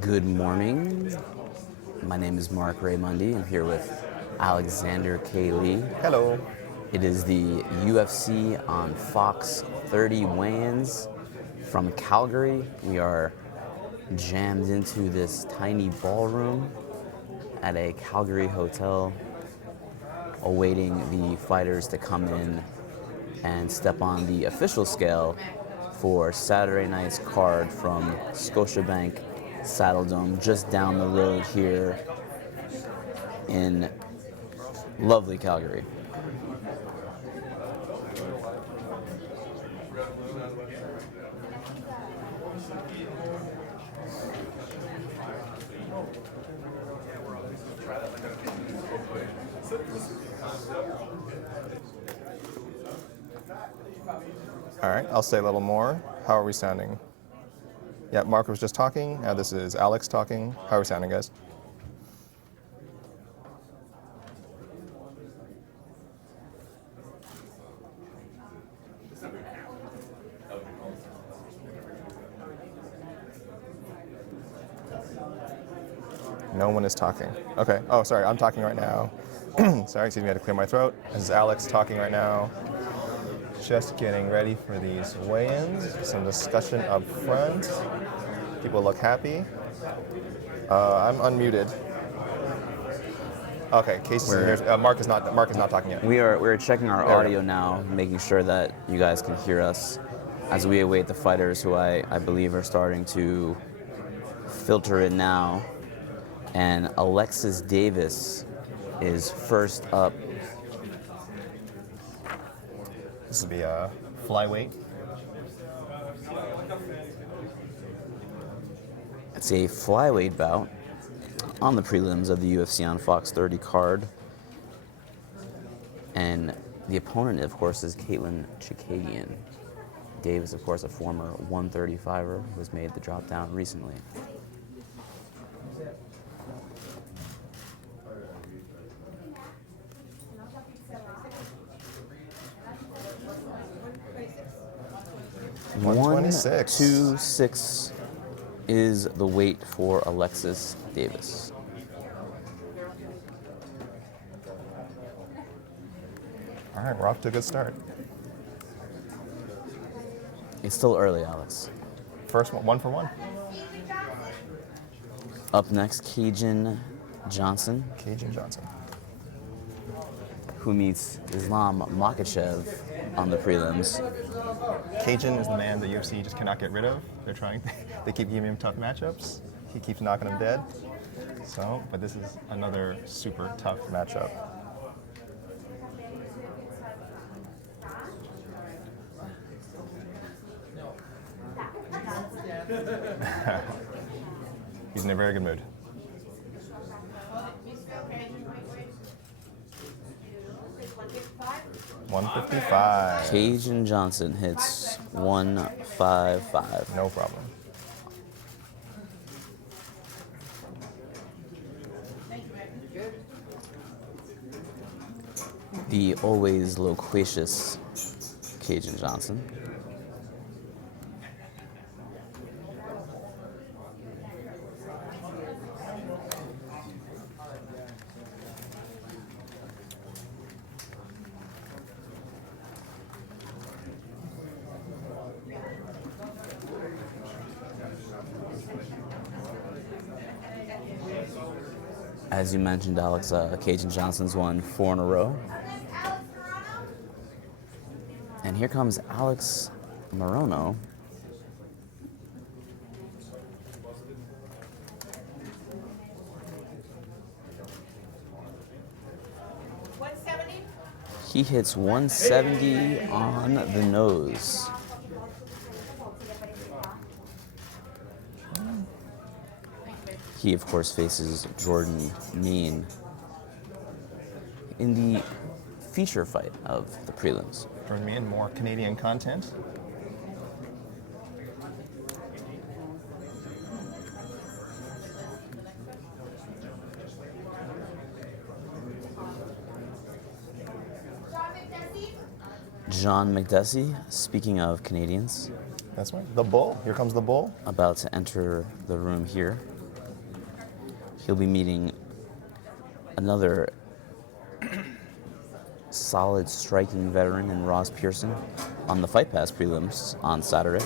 Good morning. My name is Marc Raimondi. I'm here with Alexander K. Lee. Hello. It is the UFC on Fox 30 weigh-ins from Calgary. We are jammed into this tiny ballroom at a Calgary hotel, awaiting the fighters to come in and step on the official scale for Saturday night's card from Scotiabank Saddledome, just down the road here in lovely Calgary. All right, I'll say a little more. How are we sounding? Yeah, Marc was just talking. Now this is Alex talking. How are we sounding, guys? No one is talking. Okay. Oh, sorry. I'm talking right now. Sorry, excuse me. I had to clear my throat. This is Alex talking right now. Just getting ready for these weigh-ins. Some discussion up front. People look happy. I'm unmuted. Okay, Casey's in here. Marc is not talking yet. We're checking our audio now, making sure that you guys can hear us as we await the fighters, who I believe are starting to filter in now. And Alexis Davis is first up. This will be a flyweight. It's a flyweight bout on the prelims of the UFC on Fox 30 card. And the opponent, of course, is Katlyn Chookagian. Davis, of course, a former 135er who has made the drop down recently. $126. 126 is the weight for Alexis Davis. All right, we're off to a good start. It's still early, Alex. First one for one. Up next, Cajun Johnson, Cajun Johnson. who meets Islam Makhachev on the prelims. Cajun is the man the UFC just cannot get rid of. They keep giving him tough matchups. He keeps knocking them dead. So, but this is another super tough matchup. He's in a very good mood. $155. Cajun Johnson hits 155. No problem. The always loquacious Cajun Johnson. As you mentioned, Alex, Cajun Johnson's won 4 in a row. And here comes Alex Morono. He hits 170 on the nose. He, of course, faces Jordan Mean in the feature fight of the prelims. Jordan Mean, more Canadian content. John McDessie, speaking of Canadians. That's right. The Bull. Here comes the Bull. About to enter the room here. He'll be meeting another solid striking veteran in Ross Pearson on the Fight Pass prelims on Saturday.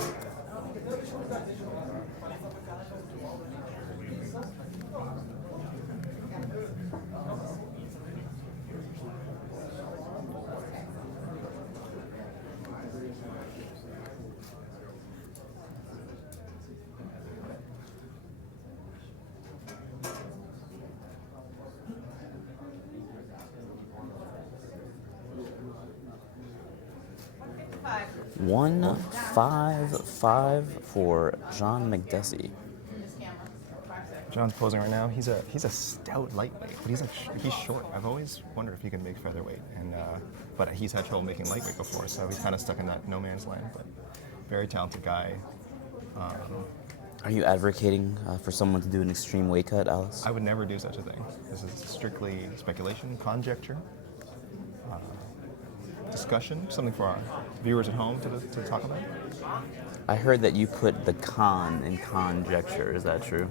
One 155 for John McDessie. John's posing right now. He's a stout lightweight, but he's short. I've always wondered if he can make featherweight, and but he's had trouble making lightweight before, so he's kind of stuck in that no man's land. But very talented guy. Are you advocating for someone to do an extreme weight cut, Alex? I would never do such a thing. This is strictly speculation, conjecture, discussion, something for our viewers at home to talk about. I heard that you put the con in conjecture. Is that true?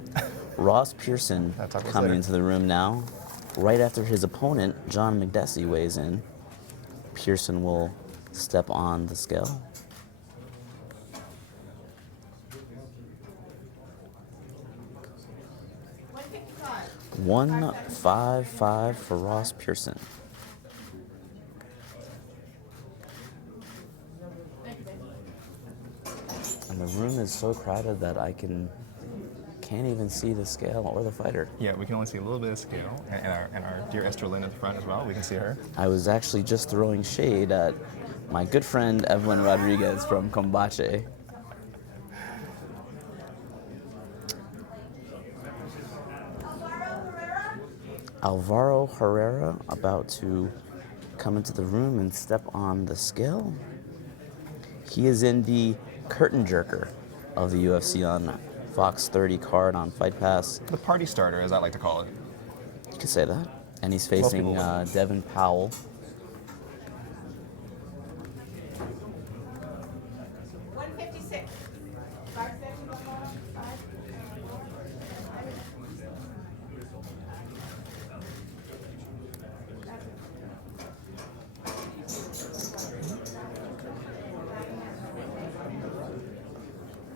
Ross Pearson coming into the room now. Right after his opponent, John McDessie, weighs in. Pearson will step on the scale. $155 for Ross Pearson. And the room is so crowded that I can't even see the scale or the fighter. Yeah, we can only see a little bit of scale, and our dear Esther Lynn at the front as well. We can see her. I was actually just throwing shade at my good friend Evelyn Rodriguez from Combache. Alvaro Herrera about to come into the room and step on the scale. He is in the curtain jerker of the UFC on Fox 30 card on Fight Pass. The party starter, as I like to call it. You could say that. And he's facing Devin Powell.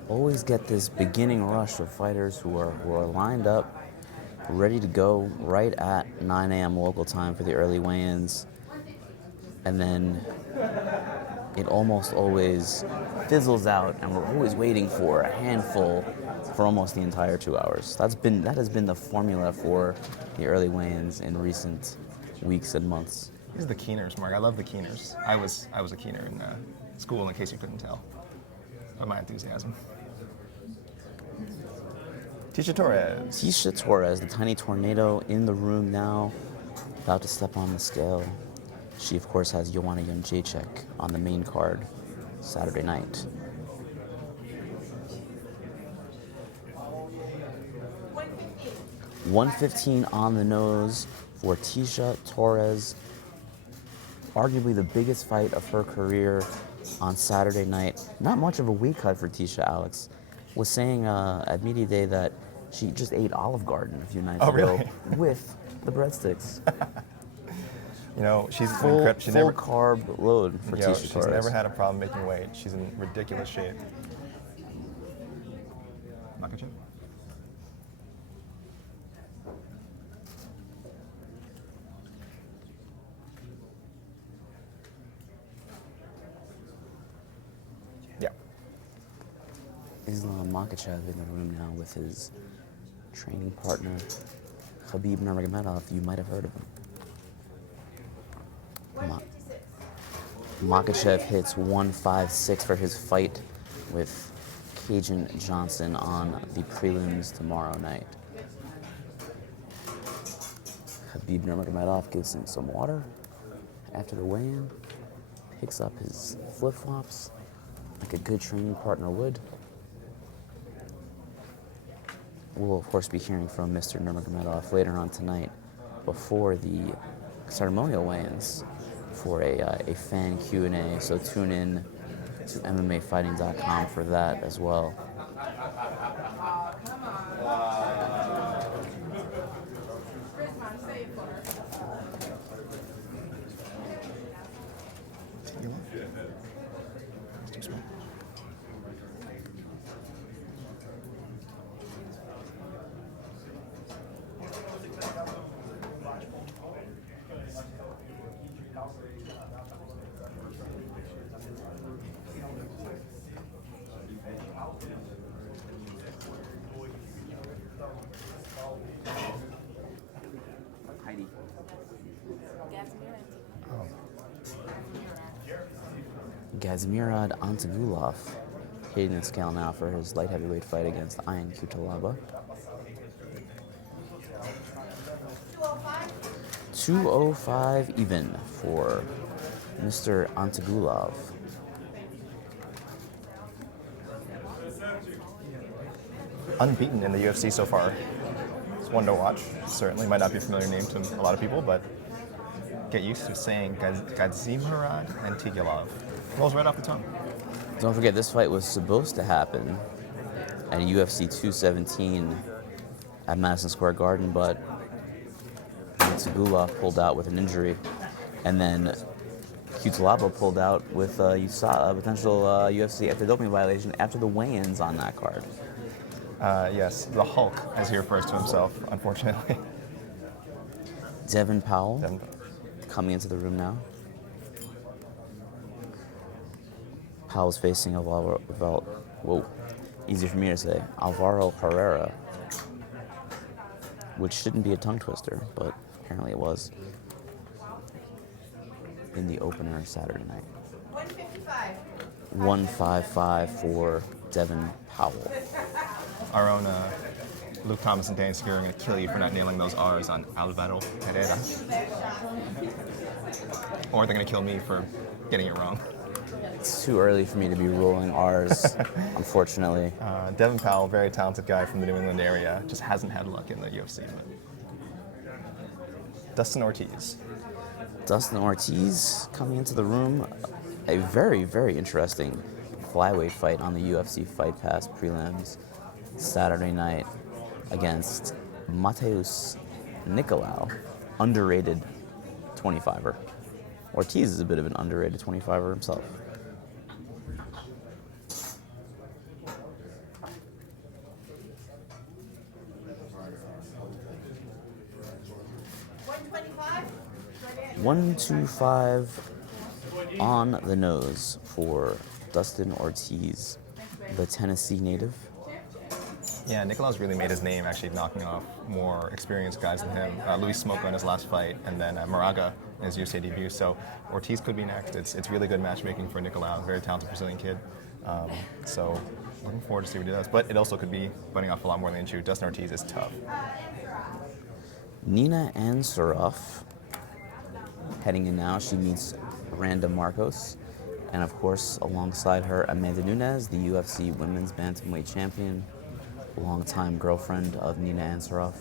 Always get this beginning rush of fighters who are lined up, ready to go right at 9 a.m. local time for the early weigh-ins, and then it almost always fizzles out, and we're always waiting for a handful for almost the entire 2 hours. That has been the formula for the early weigh-ins in recent weeks and months. These are the keeners, Marc. I love the keeners. I was a keener in school, in case you couldn't tell by my enthusiasm. Tecia Torres. Tecia Torres, the tiny tornado, in the room now, about to step on the scale. She, of course, has Joanna Jędrzejczyk on the main card Saturday night. 115 on the nose for Tecia Torres. Arguably the biggest fight of her career on Saturday night. Not much of a weight cut for Tecia, Alex. Was saying at Media Day that she just ate Olive Garden a few nights ago with the breadsticks. You know, she's full carb load for Tecia Torres. She's never had a problem making weight. She's in ridiculous shape. Makachev? Yeah. Islam Makhachev in the room now with his training partner, Khabib Nurmagomedov. You might have heard of him. Makhachev hits 156 for his fight with Cajun Johnson on the prelims tomorrow night. Khabib Nurmagomedov gives him some water after the weigh-in, picks up his flip-flops like a good training partner would. We'll, of course, be hearing from Mr. Nurmagomedov later on tonight before the ceremonial weigh-ins for a fan Q&A, so tune in to MMAfighting.com for that as well. Gazmirad Antagulov hitting the scale now for his light heavyweight fight against Ian Cutelaba. 205 even for Mr. Antagulov. Unbeaten in the UFC so far. It's one to watch. Certainly might not be a familiar name to a lot of people, but get used to saying Gazmirad Antagulov. Rolls right off the tongue. Don't forget, this fight was supposed to happen at UFC 217 at Madison Square Garden, but Antagulov pulled out with an injury, and then Cutelaba pulled out with a potential UFC anti-doping violation after the weigh-ins on that card. Yes, the Hulk, as he refers to himself, unfortunately. Devin Powell coming into the room now. Powell's facing easier for me to say, Alvaro Herrera, which shouldn't be a tongue twister, but apparently it was in the opener Saturday night. 155. 155 for Devin Powell. Our own Luke Thomas and Dan Segura are going to kill you for not nailing those R's on Alvaro Herrera. Or they're going to kill me for getting it wrong. It's too early for me to be rolling R's, unfortunately. Devin Powell, very talented guy from the New England area, just hasn't had luck in the UFC. Dustin Ortiz. Dustin Ortiz coming into the room. A very, very interesting flyweight fight on the UFC Fight Pass prelims Saturday night against Mateus Nicolau, underrated 25er. Ortiz is a bit of an underrated 25er himself. $125 on the nose for Dustin Ortiz, the Tennessee native. Yeah, Nicolau's really made his name actually knocking off more experienced guys than him. Luis Smoko in his last fight, and then Moraga in his UFC debut. So Ortiz could be next. It's really good matchmaking for Nicolau, very talented Brazilian kid. So looking forward to see what he does. But it also could be biting off a lot more than you. Dustin Ortiz is tough. Nina Ansaroff heading in now. She meets Randa Marcos. And of course, alongside her, Amanda Nunez, the UFC Women's Bantamweight Champion, longtime girlfriend of Nina Ansaroff.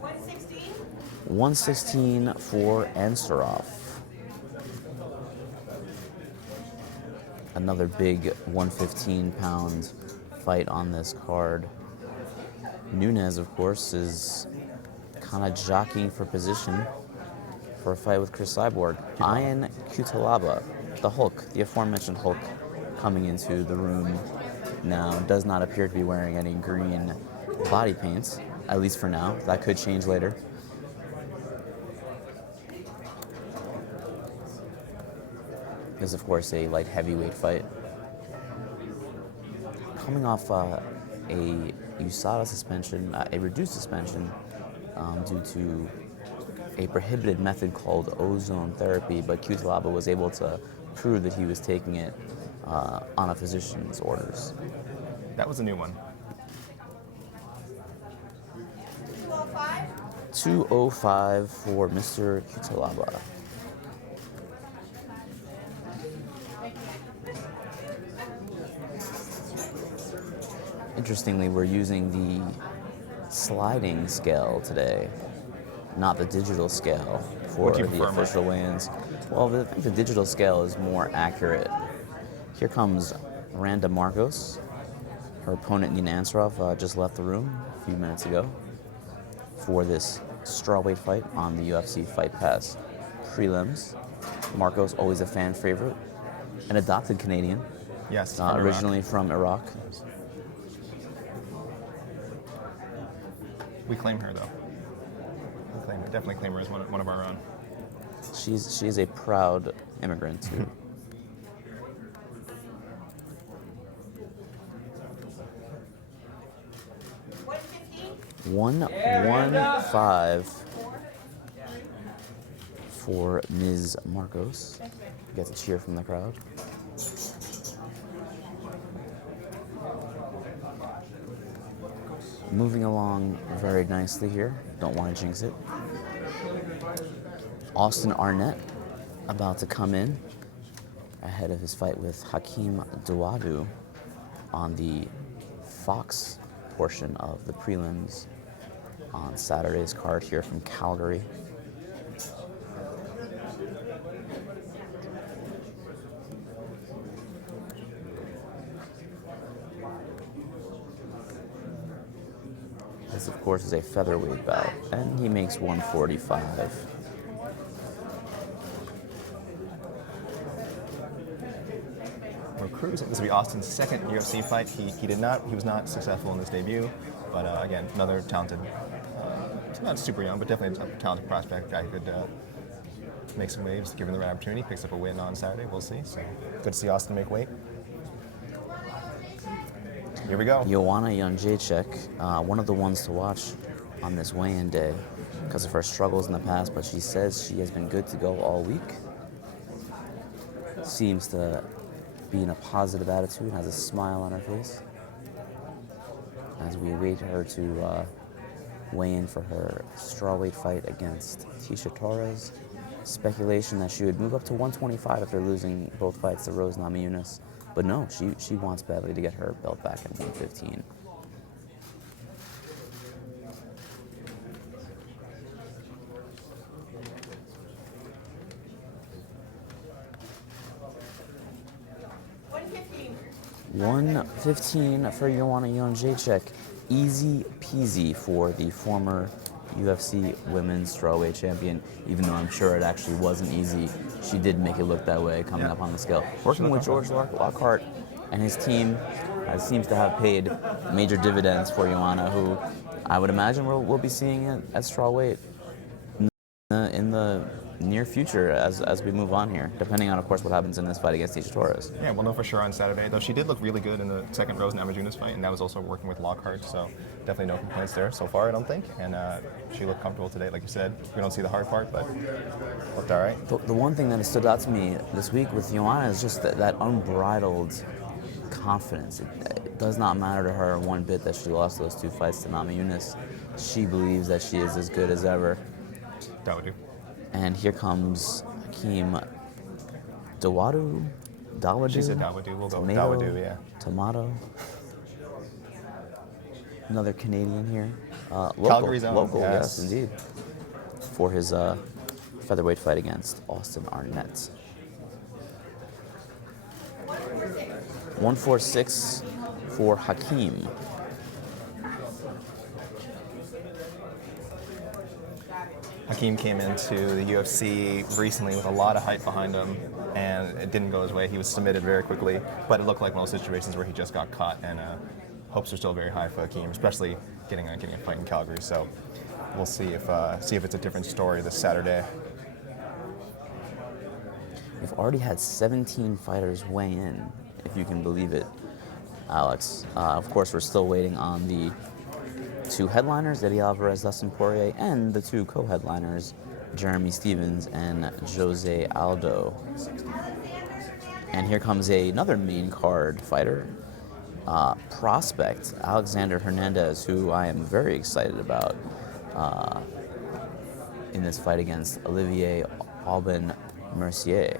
116? 116 for Ansaroff. Another big 115-pound fight on this card. Nunez, of course, is kind of jockeying for position for a fight with Chris Cyborg. Ian Cutelaba, the Hulk, the aforementioned Hulk, coming into the room now, does not appear to be wearing any green body paint, at least for now. That could change later. This is, of course, a light heavyweight fight. Coming off a USADA suspension, a reduced suspension, due to a prohibited method called ozone therapy, but Cutelaba was able to prove that he was taking it on a physician's orders. That was a new one. 205? 205 for Mr. Cutelaba. Interestingly, we're using the sliding scale today, not the digital scale for the official weigh-ins. Well, I think the digital scale is more accurate. Here comes Randa Marcos. Her opponent, Nina Ansaroff, just left the room a few minutes ago for this strawweight fight on the UFC Fight Pass prelims. Marcos, always a fan favorite, an adopted Canadian. Yes, originally from Iraq. We claim her, though. Definitely claim her as one of our own. She's a proud immigrant, too. $115 for Ms. Marcos. Gets a cheer from the crowd. Moving along very nicely here. Don't want to jinx it. Austin Arnett about to come in ahead of his fight with Hakim Dawodu on the Fox portion of the prelims on Saturday's card here from Calgary. This, of course, is a featherweight bout, and he makes 145. We're cruising. This will be Austin's second UFC fight. He was not successful in his debut, but again, another talented, not super young, but definitely a talented prospect guy who could make some waves given the right opportunity. Picks up a win on Saturday. We'll see. So good to see Austin make weight. Here we go. Joanna Jędrzejczyk, one of the ones to watch on this weigh-in day because of her struggles in the past, but she says she has been good to go all week. Seems to be in a positive attitude and has a smile on her face as we await her to weigh in for her strawweight fight against Tecia Torres. Speculation that she would move up to 125 after losing both fights to Rose Namajunas. But no, she wants badly to get her belt back at 115. $115 for Joanna Jędrzejczyk. Easy peasy for the former UFC women's strawweight champion, even though I'm sure it actually wasn't easy. She did make it look that way coming up on the scale. Working with George Lockhart and his team seems to have paid major dividends for Joanna, who I would imagine we'll be seeing it at strawweight in the near future as we move on here, depending on, of course, what happens in this fight against Tecia Torres. Yeah, we'll know for sure on Saturday, though she did look really good in the second Rose Namajunas fight, and that was also working with Lockhart, so definitely no complaints there so far, I don't think, and she looked comfortable today, like you said. We don't see the hard part, but looked all right. The one thing that has stood out to me this week with Joanna is just that unbridled confidence. It does not matter to her one bit that she lost those two fights to Namajunas. She believes that she is as good as ever. That would do. And here comes Hakim Dawodu. She said Dawodu. We'll go with Tomato, Dawodu, yeah. Tomato. Another Canadian here. Calgary's own. Local, yes, indeed. For his featherweight fight against Austin Arnett. 146 for Hakim. Hakim came into the UFC recently with a lot of hype behind him, and it didn't go his way. He was submitted very quickly, but it looked like one of those situations where he just got caught, and hopes are still very high for Hakim, especially getting a fight in Calgary. So we'll see if it's a different story this Saturday. We've already had 17 fighters weigh in, if you can believe it, Alex. Of course, we're still waiting on the two headliners, Eddie Alvarez, Dustin Poirier, and the two co-headliners, Jeremy Stevens and Jose Aldo. And here comes another main card fighter, prospect, Alexander Hernandez, who I am very excited about in this fight against Olivier Aubin-Mercier.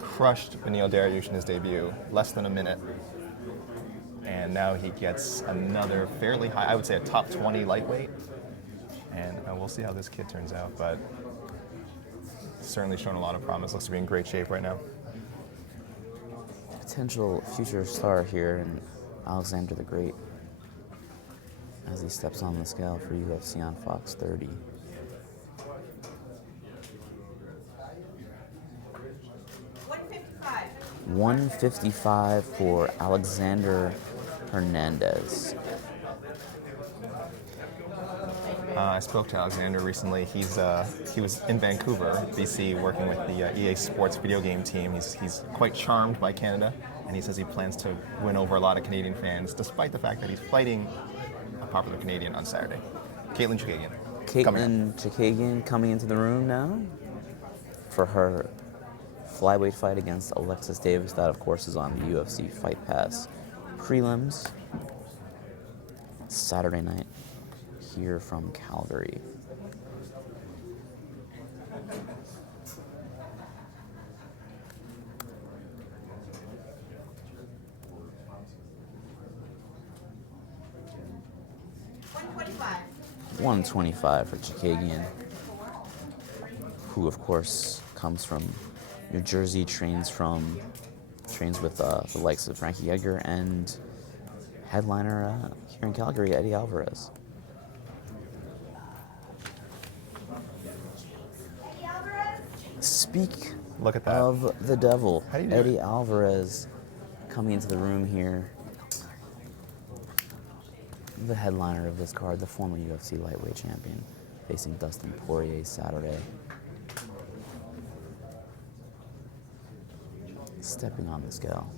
Crushed Beneil Dariush in his debut, less than a minute. And now he gets another fairly high, I would say a top 20 lightweight. And we'll see how this kid turns out, but certainly showing a lot of promise. Looks to be in great shape right now. Potential future star here in Alexander the Great as he steps on the scale for UFC on Fox 30. $155 for Alexander Hernandez. I spoke to Alexander recently. He was in Vancouver, BC, working with the EA Sports video game team. He's quite charmed by Canada, and he says he plans to win over a lot of Canadian fans, despite the fact that he's fighting a popular Canadian on Saturday. Caitlin Chookagian. Caitlin Chookagian coming into the room now. for her flyweight fight against Alexis Davis. That, of course, is on the UFC Fight Pass prelims. Saturday night here from Calgary. $125 for Chikagian, who of course comes from New Jersey, trains with the likes of Frankie Edgar and headliner here in Calgary, Eddie Alvarez. Speak Look at that. of the devil, How do you do Eddie it? Alvarez coming into the room here. The headliner of this card, the former UFC lightweight champion, facing Dustin Poirier Saturday. Stepping on the scale.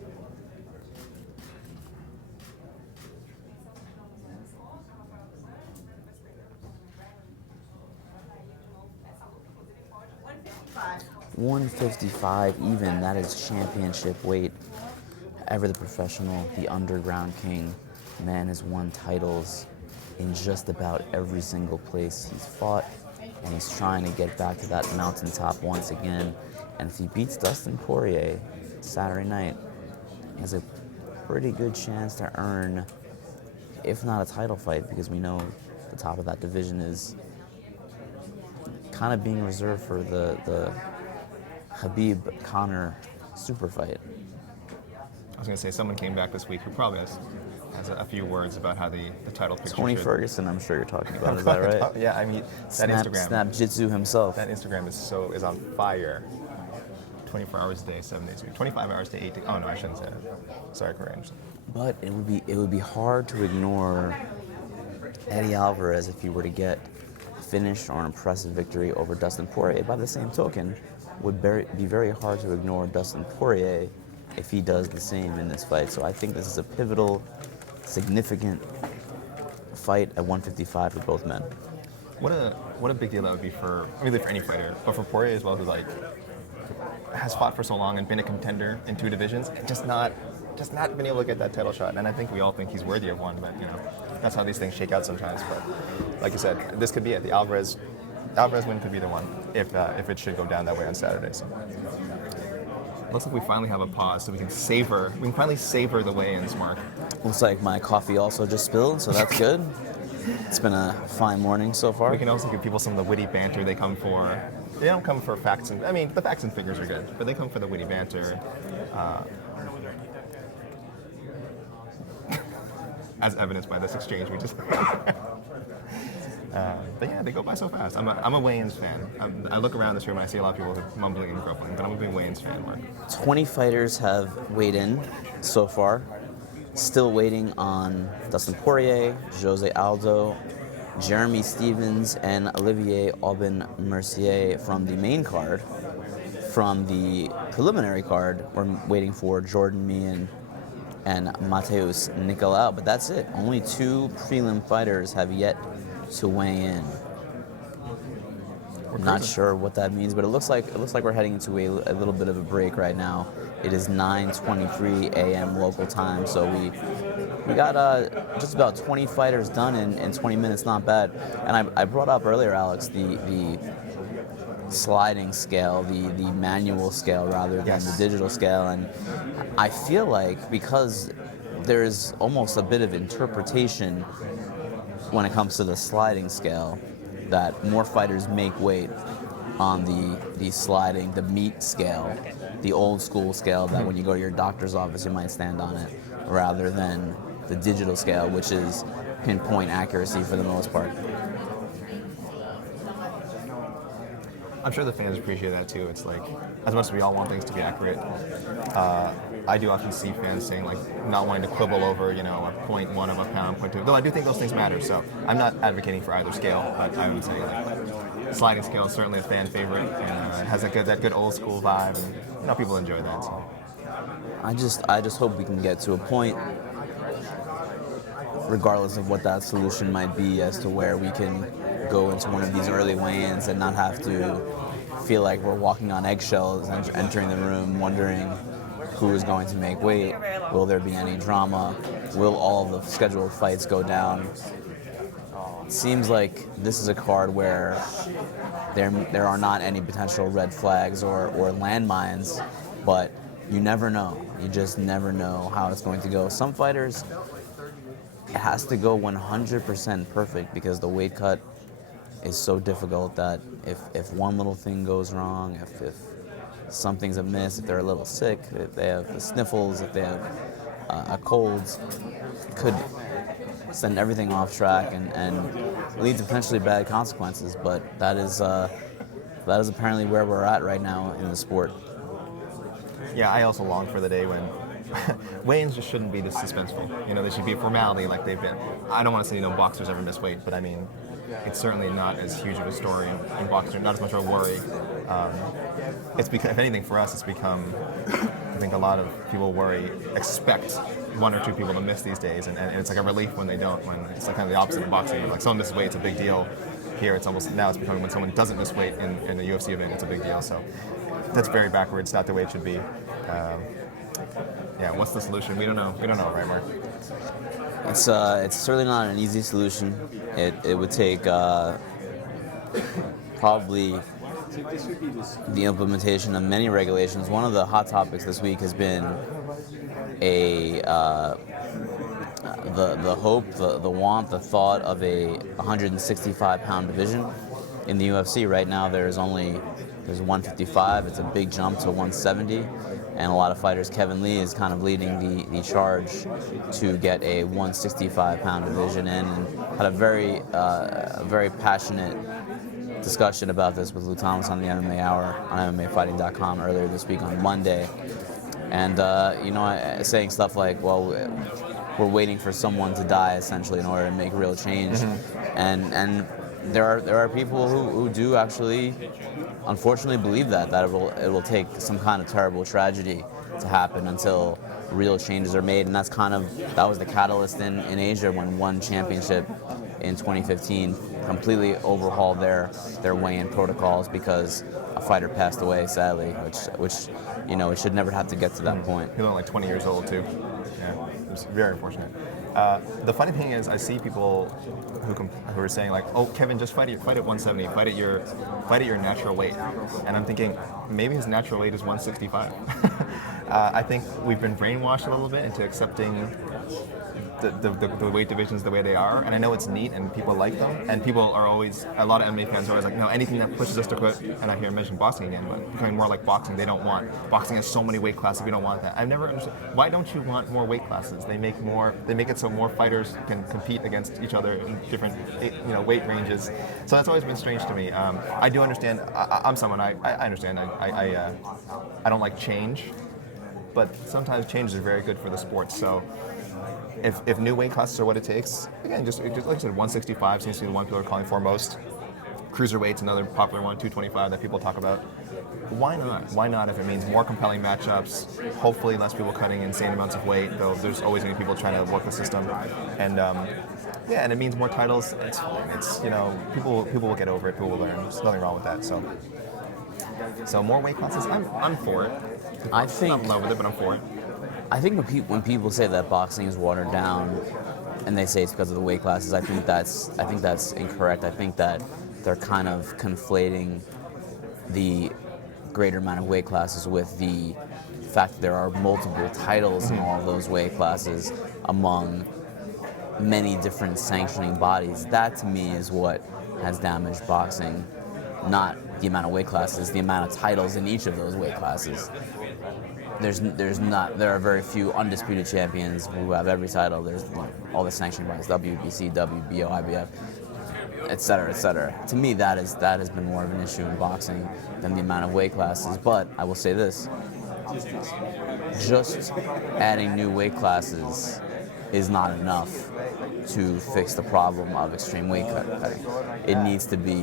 $155 even. That is championship weight. Ever the professional, the underground king. Man has won titles in just about every single place he's fought, and he's trying to get back to that mountaintop once again. And if he beats Dustin Poirier Saturday night, he has a pretty good chance to earn, if not a title fight, because we know the top of that division is kind of being reserved for the Khabib-Conor super fight. I was going to say, someone came back this week who probably has a few words about how the title picture Tony should... Ferguson, I'm sure you're talking about. Is that right? Yeah, I mean, that Instagram. Snap Jitsu himself. That Instagram is on fire. 24 hours a day, 7 days a week. 25 hours a day, 8 days. Oh no, I shouldn't say that. Sorry, Corinne. But it would be hard to ignore Eddie Alvarez if he were to get a finish or an impressive victory over Dustin Poirier. By the same token, would be very hard to ignore Dustin Poirier if he does the same in this fight. So I think this is a pivotal, significant fight at 155 for both men. What a big deal that would be for, really for any fighter, but for Poirier as well, who has fought for so long and been a contender in two divisions, and just not been able to get that title shot. And I think we all think he's worthy of one, but that's how these things shake out sometimes. But like you said, this could be it. The Alvarez win could be the one if it should go down that way on Saturday. So. Looks like we finally have a pause, so we can finally savor the weigh-ins, Marc. Looks like my coffee also just spilled, so that's good. It's been a fine morning so far. We can also give people some of the witty banter they come for. They don't come for facts and, the facts and figures are good, but they come for the witty banter. As evidenced by this exchange we just had. But yeah, they go by so fast. I'm a weigh-ins fan. I look around this room and I see a lot of people mumbling and grumbling, but I'm a big weigh-ins fan, Marc. 20 fighters have weighed in so far. Still waiting on Dustin Poirier, Jose Aldo, Jeremy Stevens, and Olivier Aubin-Mercier from the main card. From the preliminary card, we're waiting for Jordan Meehan and Mateus Nicolau, but that's it. Only 2 prelim fighters have yet to weigh in. I'm not sure what that means, but it looks like we're heading into a little bit of a break right now. It is 9:23 a.m. local time, so we got just about 20 fighters done in 20 minutes. Not bad. And I brought up earlier, Alex, the sliding scale, the manual scale rather than the digital scale, and I feel like because there's almost a bit of interpretation when it comes to the sliding scale, that more fighters make weight on the sliding, the meat scale, the old school scale that when you go to your doctor's office you might stand on it, rather than the digital scale, which is pinpoint accuracy for the most part. I'm sure the fans appreciate that too. It's like, as much as we all want things to be accurate, I do often see fans saying not wanting to quibble over, a 0.1 of a pound, 0.2. Though I do think those things matter. So I'm not advocating for either scale, but I would say sliding scale is certainly a fan favorite and has that good old school vibe, and people enjoy that. So. I just hope we can get to a point, regardless of what that solution might be, as to where we can go into one of these early weigh-ins and not have to feel like we're walking on eggshells and entering the room, wondering who is going to make weight. Will there be any drama? Will all of the scheduled fights go down? It seems like this is a card where there are not any potential red flags or landmines, but you never know. You just never know how it's going to go. Some fighters, it has to go 100% perfect because the weight cut is so difficult that if one little thing goes wrong, if something's amiss, if they're a little sick, if they have the sniffles, if they have a cold, it could send everything off track and lead to potentially bad consequences. But that is apparently where we're at right now in the sport. Yeah, I also long for the day when weigh-ins just shouldn't be this suspenseful. You know, they should be a formality like they've been. I don't want to say no boxers ever miss weight, but I mean, it's certainly not as huge of a story in boxing, not as much of a worry. It's because, if anything, for us, it's become, I think a lot of people expect one or two people to miss these days, and it's like a relief when they don't, when it's like kind of the opposite of boxing. Like someone misses weight, it's a big deal. Here, it's becoming when someone doesn't miss weight in a UFC event, it's a big deal. So that's very backwards, not the way it should be. Yeah, what's the solution? We don't know, right, Marc? It's certainly not an easy solution. It would take probably the implementation of many regulations. One of the hot topics this week has been the hope, the want, the thought of a 165-pound division in the UFC. Right now, there's 155. It's a big jump to 170. And a lot of fighters, Kevin Lee is kind of leading the charge to get a 165-pound division in, and had a very passionate discussion about this with Lou Thomas on the MMA Hour on MMAfighting.com earlier this week on Monday. And saying stuff like, well, we're waiting for someone to die essentially in order to make real change. Mm-hmm. And there are people who do actually, unfortunately, believe that it will take some kind of terrible tragedy to happen until real changes are made. And that was the catalyst in Asia when One Championship in 2015 completely overhauled their weigh-in protocols because a fighter passed away, sadly, which it should never have to get to that point. He was only like 20 years old too. Yeah, it was very unfortunate. The funny thing is, I see people who are saying like, "Oh, Kevin, just fight at 170, fight at your natural weight," and I'm thinking maybe his natural weight is 165. I think we've been brainwashed a little bit into accepting the weight divisions the way they are, and I know it's neat and people like them, and a lot of MMA fans are always like, no, anything that pushes us to quit, and I hear him mention boxing again, but becoming more like boxing. They don't want, boxing has so many weight classes, we don't want that. I've never understood, why don't you want more weight classes? They make it so more fighters can compete against each other in different weight ranges, so that's always been strange to me. I do understand, I'm someone, I understand, I don't like change, but sometimes changes are very good for the sport, so if new weight classes are what it takes, again, just like I said, 165 seems to be the one people are calling for most. Cruiserweight's another popular one, 225 that people talk about. Why not? Why not if it means more compelling matchups, hopefully less people cutting insane amounts of weight, though there's always going to be people trying to work the system. And and it means more titles. It's fine. It's, people will get over it, people will learn. There's nothing wrong with that. So more weight classes, I'm for it. I'm not in love with it, but I'm for it. I think when people say that boxing is watered down, and they say it's because of the weight classes, I think that's incorrect. I think that they're kind of conflating the greater amount of weight classes with the fact that there are multiple titles in all of those weight classes among many different sanctioning bodies. That to me is what has damaged boxing, not the amount of weight classes, the amount of titles in each of those weight classes. There are very few undisputed champions who have every title. There's all the sanctioning bodies, WBC, WBO, IBF, et cetera, et cetera. To me, that has been more of an issue in boxing than the amount of weight classes. But I will say this, just adding new weight classes is not enough to fix the problem of extreme weight cutting. It needs to be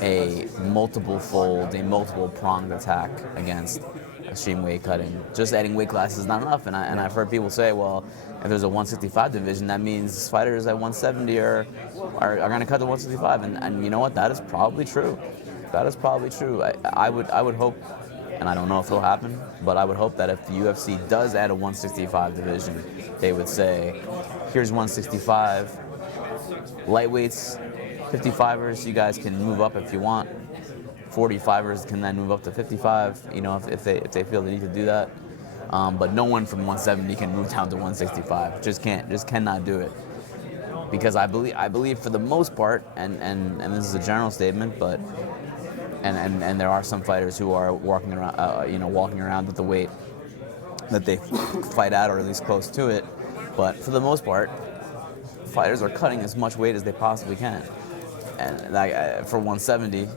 a multiple-fold, a multiple-pronged attack against extreme weight cutting. Just adding weight classes is not enough, and I've heard people say, well, if there's a 165 division, that means fighters at 170 are going to cut to 165, and you know what? That is probably true. That is probably true. I would hope, and I don't know if it'll happen, but I would hope that if the UFC does add a 165 division, they would say, here's 165, lightweights, 55ers, you guys can move up if you want. 45ers can then move up to 55, if they feel they need to do that. But no one from 170 can move down to 165. Just cannot do it. Because I believe for the most part, and this is a general statement, but and there are some fighters who are walking around at the weight that they fight at, or at least close to it. But for the most part, fighters are cutting as much weight as they possibly can, and for 170,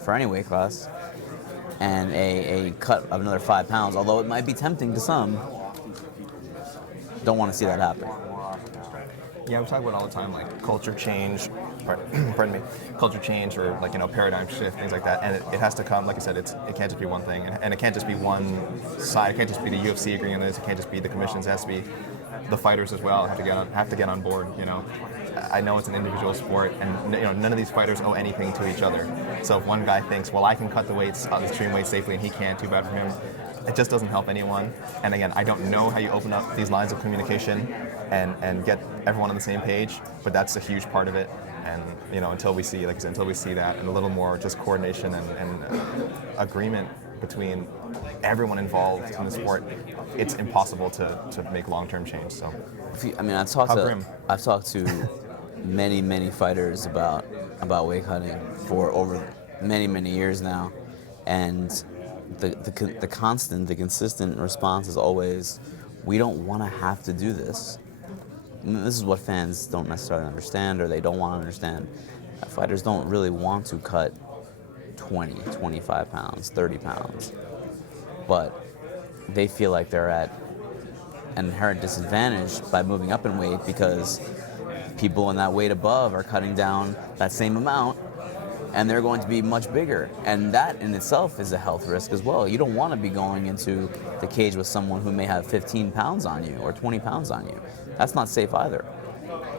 for any weight class, and a cut of another 5 pounds. Although it might be tempting to some, don't want to see that happen. Yeah, we talk about it all the time, like culture change, pardon me, culture change, or paradigm shift, things like that. And it has to come, like I said, it can't just be one thing, and it can't just be one side. It can't just be the UFC agreeing on this. It can't just be the commissions. It has to be the fighters as well. Have to get on board. I know it's an individual sport, and none of these fighters owe anything to each other. So if one guy thinks, well, I can cut the weights, the extreme weights safely, and he can't, too bad for him. It just doesn't help anyone. And again, I don't know how you open up these lines of communication and get everyone on the same page, but that's a huge part of it. And until we see, until we see that, and a little more just coordination and agreement between everyone involved in the sport, it's impossible to make long-term change. So, I've talked to many fighters about weight cutting for over many years now, and the consistent response is always, we don't want to have to do this. And this is what fans don't necessarily understand, or they don't want to understand. Fighters don't really want to cut 20, 25 pounds, 30 pounds, but they feel like they're at an inherent disadvantage by moving up in weight, because people in that weight above are cutting down that same amount, and they're going to be much bigger. And that in itself is a health risk as well. You don't want to be going into the cage with someone who may have 15 pounds on you or 20 pounds on you. That's not safe either.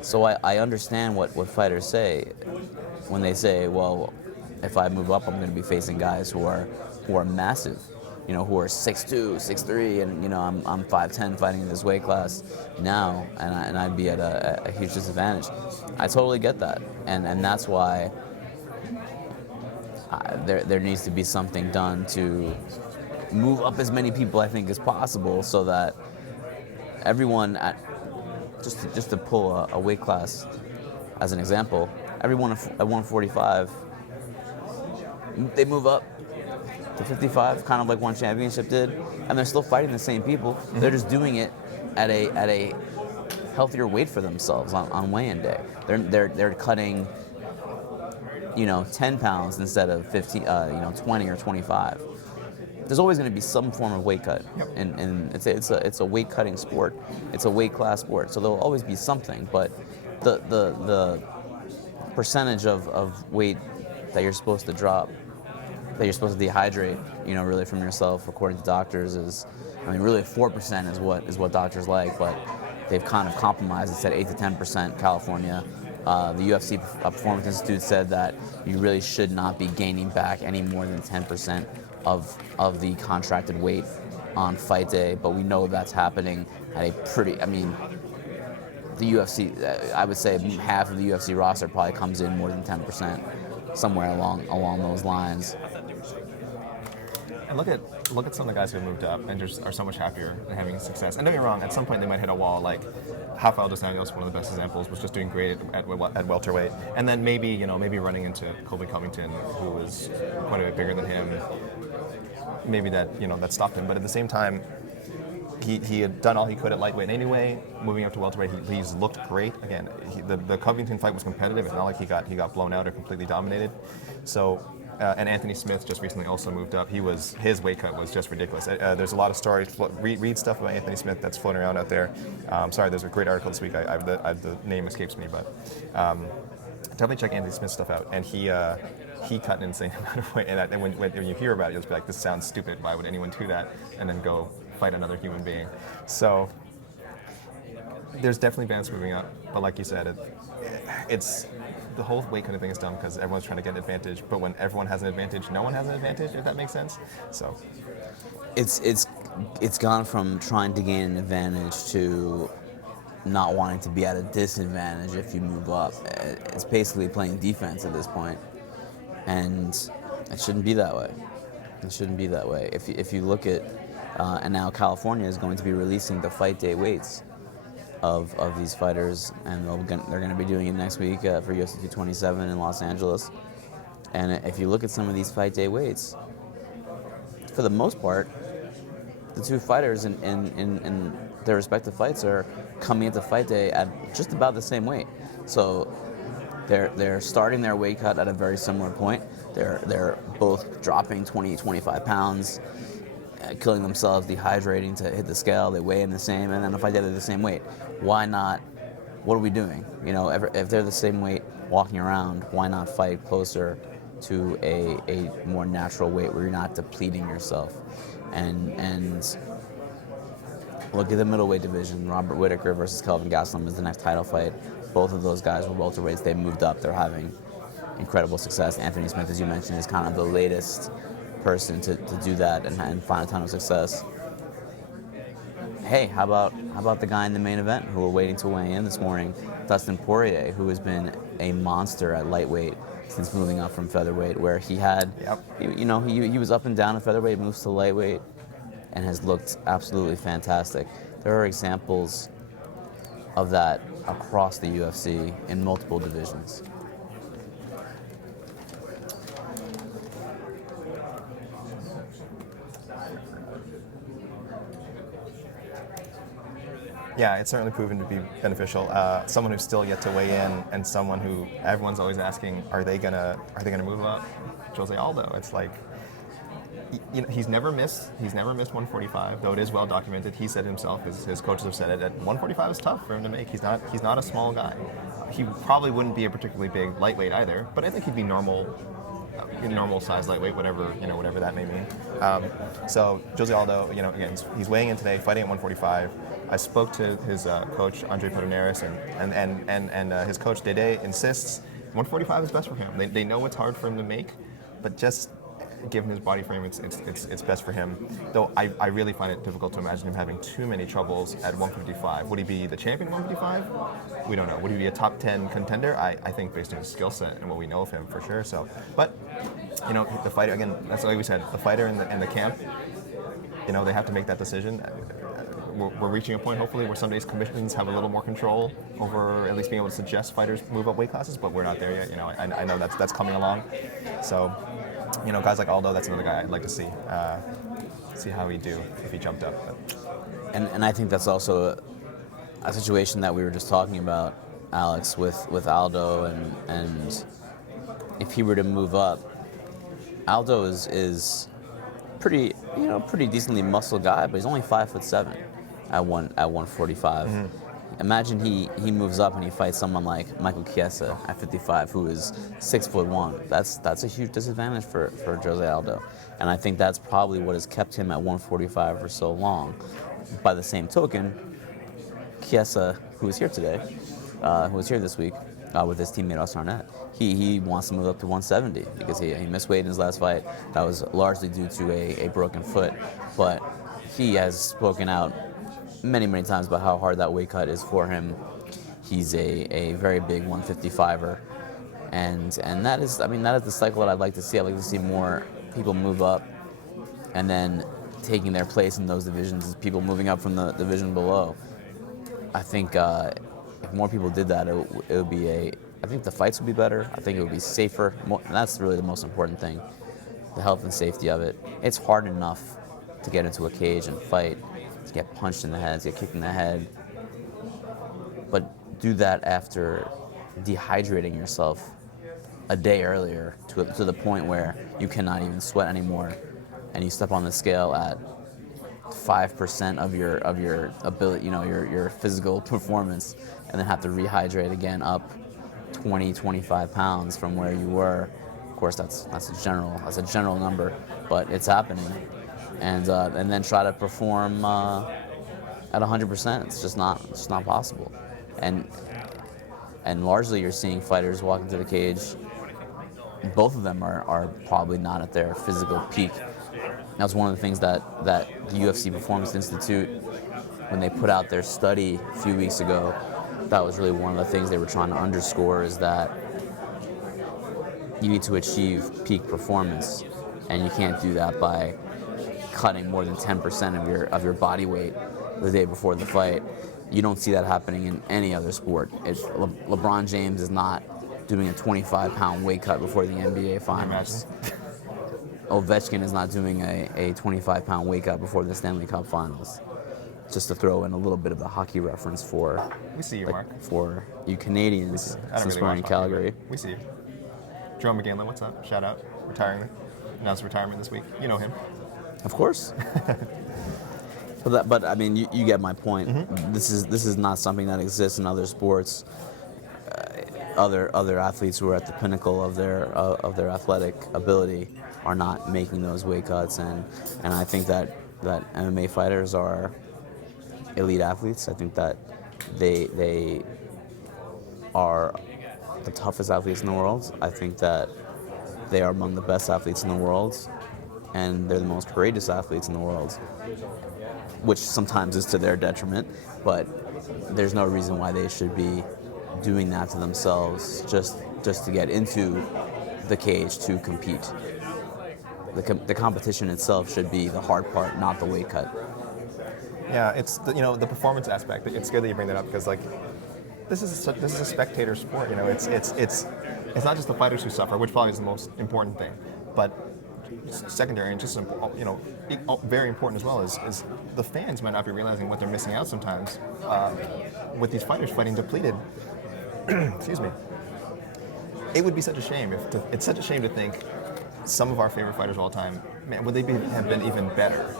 So I understand what fighters say when they say, well, if I move up, I'm going to be facing guys who are massive, who are 6'2", 6'3", and I'm 5'10", fighting in this weight class now, and I'd be at a huge disadvantage. I totally get that, and that's why there needs to be something done to move up as many people, I think, as possible, so that everyone just to pull a weight class as an example, everyone at 145, they move up to 55, kind of like one championship did, and they're still fighting the same people. Mm-hmm. They're just doing it at a healthier weight for themselves on weigh-in day. They're cutting 10 pounds instead of 15, 20 or 25. There's always going to be some form of weight cut, yep. and it's a weight cutting sport. It's a weight class sport, so there'll always be something. But the percentage of weight that you're supposed to drop, that you're supposed to dehydrate, really from yourself, according to doctors, is, really 4% is what doctors like, but they've kind of compromised. It said 8 to 10%. California. The UFC Performance Institute said that you really should not be gaining back any more than 10% of the contracted weight on fight day, but we know that's happening at a pretty, the UFC, I would say half of the UFC roster probably comes in more than 10%, somewhere along those lines. And look at some of the guys who have moved up and just are so much happier and having success. And don't get me wrong, at some point they might hit a wall. Like Rafael dos Anjos, one of the best examples, was just doing great at welterweight, and then maybe running into Colby Covington, who was quite a bit bigger than him. Maybe that stopped him. But at the same time, he had done all he could at lightweight anyway. Moving up to welterweight, he's looked great. Again, the Covington fight was competitive. It's not like he got blown out or completely dominated. So. And Anthony Smith just recently also moved up. His weight cut was just ridiculous. There's a lot of stories. Read stuff about Anthony Smith that's floating around out there. Sorry, there's a great article this week. The name escapes me, but definitely check Anthony Smith's stuff out. And he cut an insane amount of weight. And when you hear about it, you'll just be like, this sounds stupid. Why would anyone do that? And then go fight another human being. So there's definitely bands moving up. But like you said, the whole weight cutting thing is dumb because everyone's trying to get an advantage, but when everyone has an advantage, no one has an advantage, if that makes sense. So It's gone from trying to gain an advantage to not wanting to be at a disadvantage if you move up. It's basically playing defense at this point, and it shouldn't be that way. It shouldn't be that way. If you look at, and now California is going to be releasing the fight day weights of these fighters, and they're going to be doing it next week for UFC 227 in Los Angeles. And if you look at some of these fight day weights, for the most part, the two fighters in their respective fights are coming into fight day at just about the same weight. So they're starting their weight cut at a very similar point. They're both dropping 20, 25 pounds, killing themselves, dehydrating to hit the scale. They weigh in the same, and then if I did it the same weight, why not? What are we doing? You know, if they're the same weight walking around, why not fight closer to a more natural weight where you're not depleting yourself? And look at the middleweight division. Robert Whittaker versus Kelvin Gastelum is the next title fight. Both of those guys were welterweights. They moved up. They're having incredible success. Anthony Smith, as you mentioned, is kind of the latest person to do that and find a ton of success. Hey, how about the guy in the main event who we're waiting to weigh in this morning, Dustin Poirier, who has been a monster at lightweight since moving up from featherweight, where he had, he was up and down at featherweight, moves to lightweight, and has looked absolutely fantastic. There are examples of that across the UFC in multiple divisions. Yeah, it's certainly proven to be beneficial. Someone who's still yet to weigh in, and someone who everyone's always asking, are they gonna move up? Jose Aldo. It's like, he's never missed 145, though it is well documented. He said himself, his coaches have said it, that 145 is tough for him to make. He's not a small guy. He probably wouldn't be a particularly big lightweight either, but I think he'd be normal size lightweight, whatever that may mean. So Jose Aldo, again, he's weighing in today, fighting at 145. I spoke to his coach Andre Pederneiras, and his coach Dede insists 145 is best for him. They know it's hard for him to make, but just given his body frame, it's best for him. Though I really find it difficult to imagine him having too many troubles at 155. Would he be the champion at 155? We don't know. Would he be a top 10 contender? I think based on his skill set and what we know of him, for sure. So, but the fighter, again, that's like we said, the fighter in the camp, they have to make that decision. We're reaching a point, hopefully, where some days commissions have a little more control over at least being able to suggest fighters move up weight classes, but we're not there yet. I know that's coming along. So, guys like Aldo, that's another guy I'd like to see how he'd do if he jumped up. And I think that's also a situation that we were just talking about, Alex, with Aldo, and if he were to move up, Aldo is pretty decently muscle guy, but he's only 5'7" at 145. Mm-hmm. Imagine he moves up and he fights someone like Michael Chiesa at 55, who is 6'1". That's a huge disadvantage for Jose Aldo, and I think that's probably what has kept him at 145 for so long. By the same token, Chiesa, who is here today, who was here this week with his teammate Oscar Arnett, he wants to move up to 170 because he missed weight in his last fight. That was largely due to a broken foot, but he has spoken out many times about how hard that weight cut is for him. He's a very big 155er, and that is the cycle that I'd like to see. I'd like to see more people move up, and then taking their place in those divisions is people moving up from the division below. I think if more people did that, it would be I think the fights would be better. I think it would be safer. And that's really the most important thing, the health and safety of it. It's hard enough to get into a cage and fight, to get punched in the head, to get kicked in the head. But do that after dehydrating yourself a day earlier to the point where you cannot even sweat anymore, and you step on the scale at 5% of your ability, your physical performance, and then have to rehydrate again up 20, 25 pounds from where you were. Of course, that's a general number, but it's happening. And then try to perform at 100%. It's just not possible. And And largely you're seeing fighters walk into the cage. Both of them are probably not at their physical peak. That's one of the things that the UFC Performance Institute, when they put out their study a few weeks ago, that was really one of the things they were trying to underscore, is that you need to achieve peak performance, and you can't do that by cutting more than 10% of your body weight the day before the fight. You don't see that happening in any other sport. LeBron James is not doing a 25-pound weight cut before the NBA Finals. Ovechkin is not doing a 25-pound weight cut before the Stanley Cup Finals. Just to throw in a little bit of the hockey reference for we see you, Marc. For you Canadians, since we're in Calgary. We see you. Joe McGinley, what's up? Shout out, retiring. Announced retirement this week. You know him. Of course. But I mean, you get my point. Mm-hmm. This is not something that exists in other sports. Other athletes who are at the pinnacle of their athletic ability are not making those weight cuts, and I think that MMA fighters are elite athletes. I think that they are the toughest athletes in the world. I think that they are among the best athletes in the world, and they're the most courageous athletes in the world, which sometimes is to their detriment, but there's no reason why they should be doing that to themselves just to get into the cage to compete. The competition itself should be the hard part, not the weight cut. Yeah, it's the performance aspect. It's good that you bring that up, because like this is a spectator sport. It's not just the fighters who suffer, which probably is the most important thing, but secondary and just very important as well is the fans might not be realizing what they're missing out sometimes with these fighters fighting depleted. Excuse me. It would be such a shame it's such a shame to think some of our favorite fighters of all time, man, would they have been even better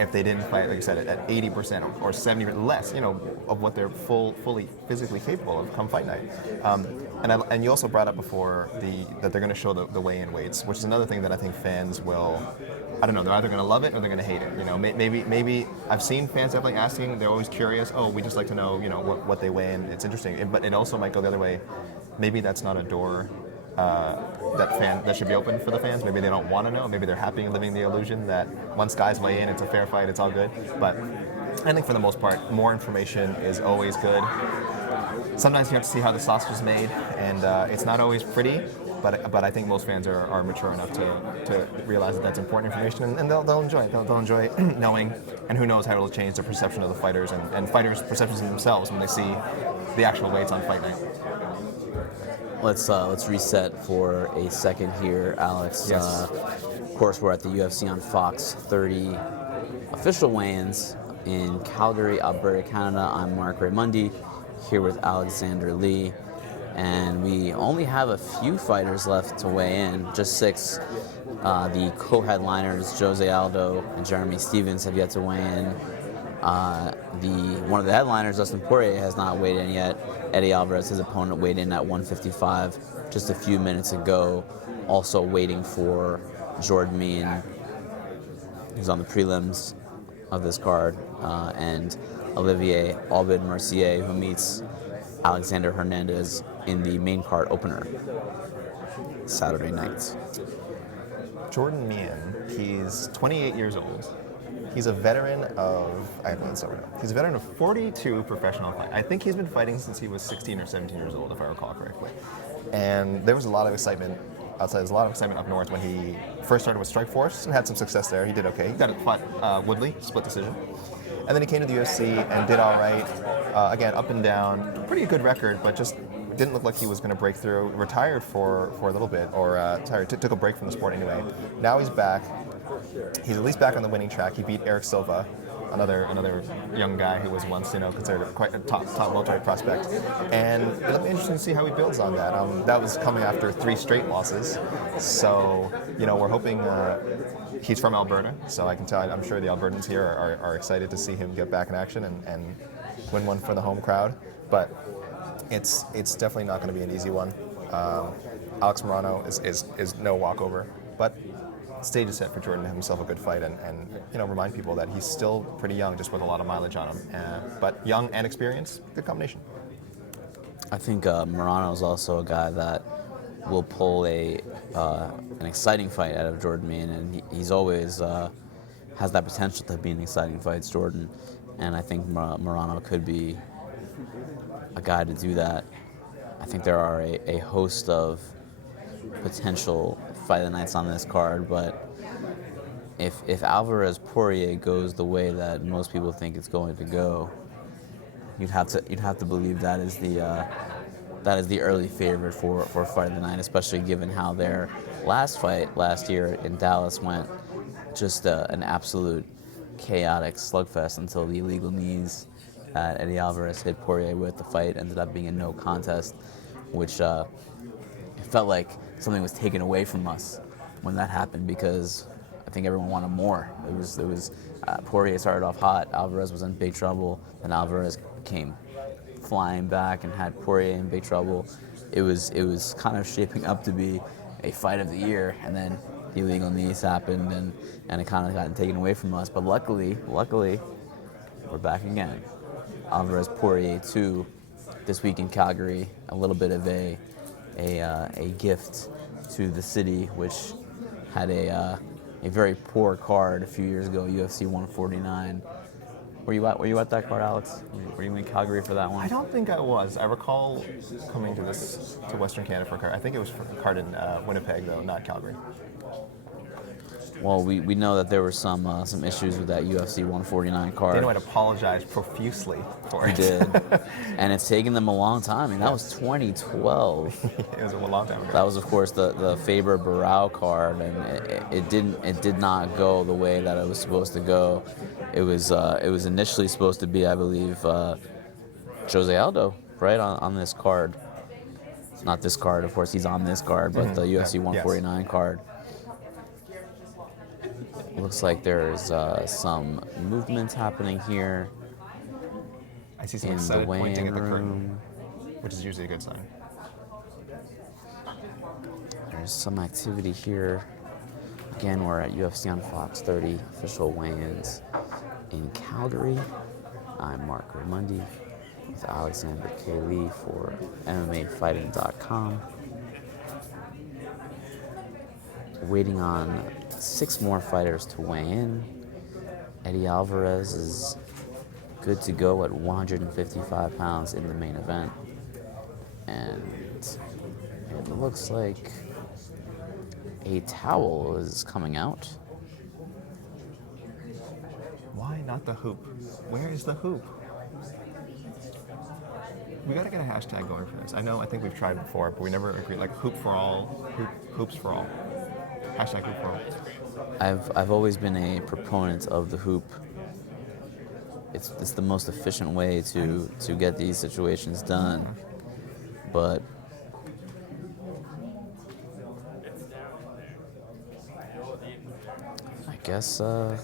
if they didn't fight, like you said, at 80% or 70% less, of what they're fully physically capable of come fight night. And you also brought up before that they're going to show the weigh-in weights, which is another thing that I think fans will, I don't know, they're either going to love it or they're going to hate it. Maybe I've seen fans definitely asking, they're always curious, we just like to know, what they weigh in. It's interesting, but it also might go the other way. Maybe that's not a door that should be open for the fans. Maybe they don't want to know. Maybe they're happy living the illusion that once guys weigh in, it's a fair fight, it's all good. But I think for the most part, more information is always good. Sometimes you have to see how the sausage is made, and it's not always pretty. But I think most fans are mature enough to realize that that's important information, and they'll enjoy it. They'll enjoy knowing, and who knows how it'll change the perception of the fighters and fighters' perceptions of themselves when they see the actual weights on fight night. Let's reset for a second here, Alex. Yes. Of course, we're at the UFC on Fox 30 official weigh-ins in Calgary, Alberta, Canada. I'm Marc Raimondi, here with Alexander Lee, and we only have a few fighters left to weigh in, just 6. The co-headliners, Jose Aldo and Jeremy Stephens, have yet to weigh in. One of the headliners, Dustin Poirier, has not weighed in yet. Eddie Alvarez, his opponent, weighed in at 155 just a few minutes ago. Also waiting for Jordan Mean, who's on the prelims of this card, and Olivier Aubin-Mercier, who meets Alexander Hernandez in the main card opener Saturday night. Jordan Mean, he's 28 years old. He's a veteran of, he's a veteran of 42 professional fights. I think he's been fighting since he was 16 or 17 years old, if I recall correctly. And there was a lot of excitement outside. There's a lot of excitement up north when he first started with Strikeforce and had some success there. He did okay. He got it, fought Woodley, split decision. And then he came to the UFC and did all right. Again, up and down. Pretty good record, but just didn't look like he was going to break through. Retired for a little bit, or took a break from the sport anyway. Now he's back. He's at least back on the winning track. He beat Eric Silva, another young guy who was once considered quite a top welterweight prospect. And it'll be interesting to see how he builds on that. That was coming after 3 straight losses. So we're hoping. He's from Alberta, so I can tell. I'm sure the Albertans here are excited to see him get back in action and win one for the home crowd. But it's definitely not going to be an easy one. Alex Morano is no walkover, but stage is set for Jordan to have himself a good fight and remind people that he's still pretty young, just with a lot of mileage on him. But young and experienced, good combination. I think Morano is also a guy that will pull an exciting fight out of Jordan Mein, and he's always has that potential to be an exciting fight, Jordan. And I think Morano could be a guy to do that. I think there are a host of potential fight of the nights on this card, but if Alvarez Poirier goes the way that most people think it's going to go, you'd have to believe that is the early favorite for fight of the night, especially given how their last fight last year in Dallas went, just an absolute chaotic slugfest until the illegal knees that Eddie Alvarez hit Poirier with. The fight ended up being a no contest, which it felt like something was taken away from us when that happened, because I think everyone wanted more. It was Poirier started off hot, Alvarez was in big trouble, and Alvarez came flying back and had Poirier in big trouble. It was kind of shaping up to be a fight of the year, and then the illegal knees happened, and it kind of got taken away from us. But luckily, we're back again. Alvarez Poirier 2 this week in Calgary. A little bit of a gift to the city, which had a very poor card a few years ago, UFC 149. Were you at that card, Alex? Were you in Calgary for that one? I don't think I was. I recall coming to Western Canada for a card. I think it was for a card in Winnipeg, though, not Calgary. Well, we know that there were some issues with that UFC 149 card. Dana White apologized profusely for it. He did. And it's taken them a long time. I mean, that was 2012. It was a long time ago. That was, of course, the Faber Barao card, and it did not go the way that it was supposed to go. It was initially supposed to be, I believe, Jose Aldo, right, on this card. It's not this card, of course, he's on this card, but the UFC 149 card. Looks like there's some movement happening here. I see some in the excited pointing weighing at the curtain, room. which is usually a good sign. There's some activity here. Again, we're at UFC on Fox 30 official weigh-ins in Calgary. I'm Marc Raimondi with Alexander K. Lee for MMAfighting.com. Waiting on 6 more fighters to weigh in. Eddie Alvarez is good to go at 155 pounds in the main event. And it looks like a towel is coming out. Why not the hoop? Where is the hoop? We gotta get a hashtag going for this. I think we've tried before, but we never agreed. Like hoop for all, hoops for all. Hashtag hoop for all. I've always been a proponent of the hoop. It's the most efficient way to get these situations done. But I guess the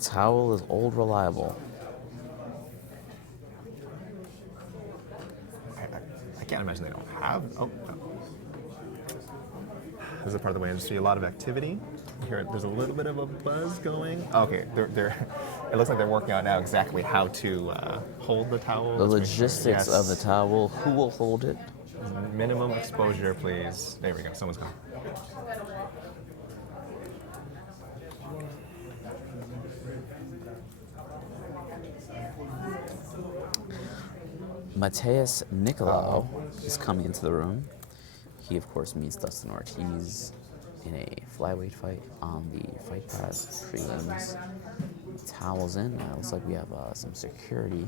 towel is old reliable. I can't imagine they don't have. Oh, no. This is a part of the way I see a lot of activity. Here, there's a little bit of a buzz going. Okay, they're. It looks like they're working out now exactly how to hold the towel. The logistics of the towel. Who will hold it? Minimum exposure, please. There we go. Someone's gone. Mateus Nicolau is coming into the room. He, of course, meets Dustin Ortiz in a flyweight fight on the Fight Pass prelims. Towels in. It looks like we have some security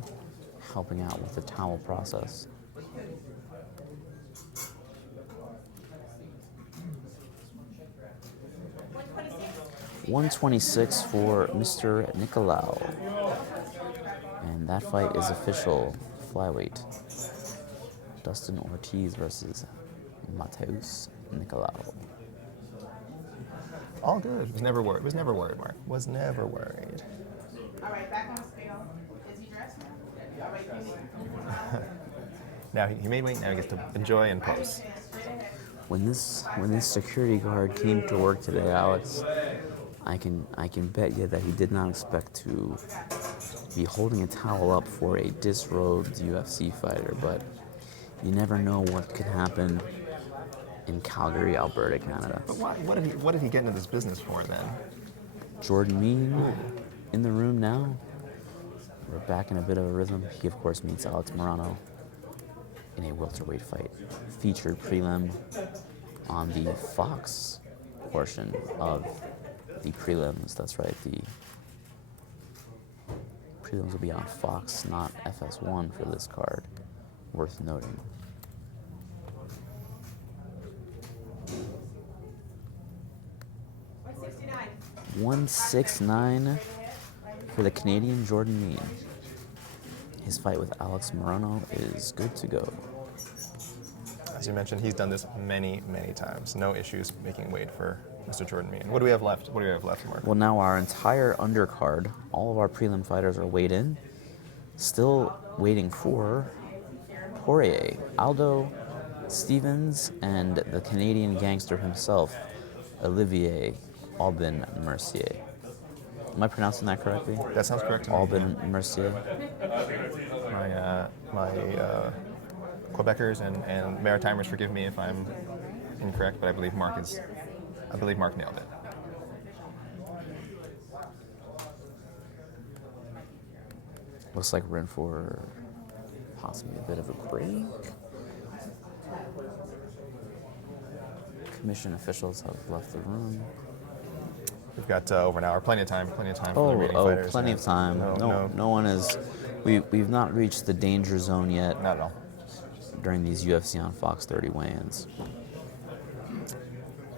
helping out with the towel process. $126 for Mr. Nicolau. And that fight is official flyweight. Dustin Ortiz versus Mateus Nicolau. All good. Was never worried. Mark. Was never worried. All right, back on scale. Is he dressed now? All right, Now he may wait. Now he gets to enjoy and pose. When this security guard came to work today, Alex, I can bet you that he did not expect to be holding a towel up for a disrobed UFC fighter, but you never know what could happen in Calgary, Alberta, Canada. But what did he get into this business for then? Jordan Mean in the room now. We're back in a bit of a rhythm. He, of course, meets Alex Morano in a welterweight fight. Featured prelim on the Fox portion of the prelims. That's right, the prelims will be on Fox, not FS1 for this card. Worth noting. $169 for the Canadian Jordan Mean. His fight with Alex Morano is good to go. As you mentioned, he's done this many, many times. No issues making weight for Mr. Jordan Mean. What do we have left? Marc? Well, now our entire undercard, all of our prelim fighters are weighed in. Still waiting for Poirier, Aldo, Stevens, and the Canadian gangster himself, Olivier Aubin-Mercier. Am I pronouncing that correctly? That sounds correct to me. Aubin-Mercier. My Quebecers and Maritimers forgive me if I'm incorrect, but I believe Marc nailed it. Looks like we're in for possibly a bit of a break. Commission officials have left the room. We've got over an hour, plenty of time for the remaining fighters. Plenty of time. No one is. We've not reached the danger zone yet. Not at all. During these UFC on Fox 30 weigh-ins.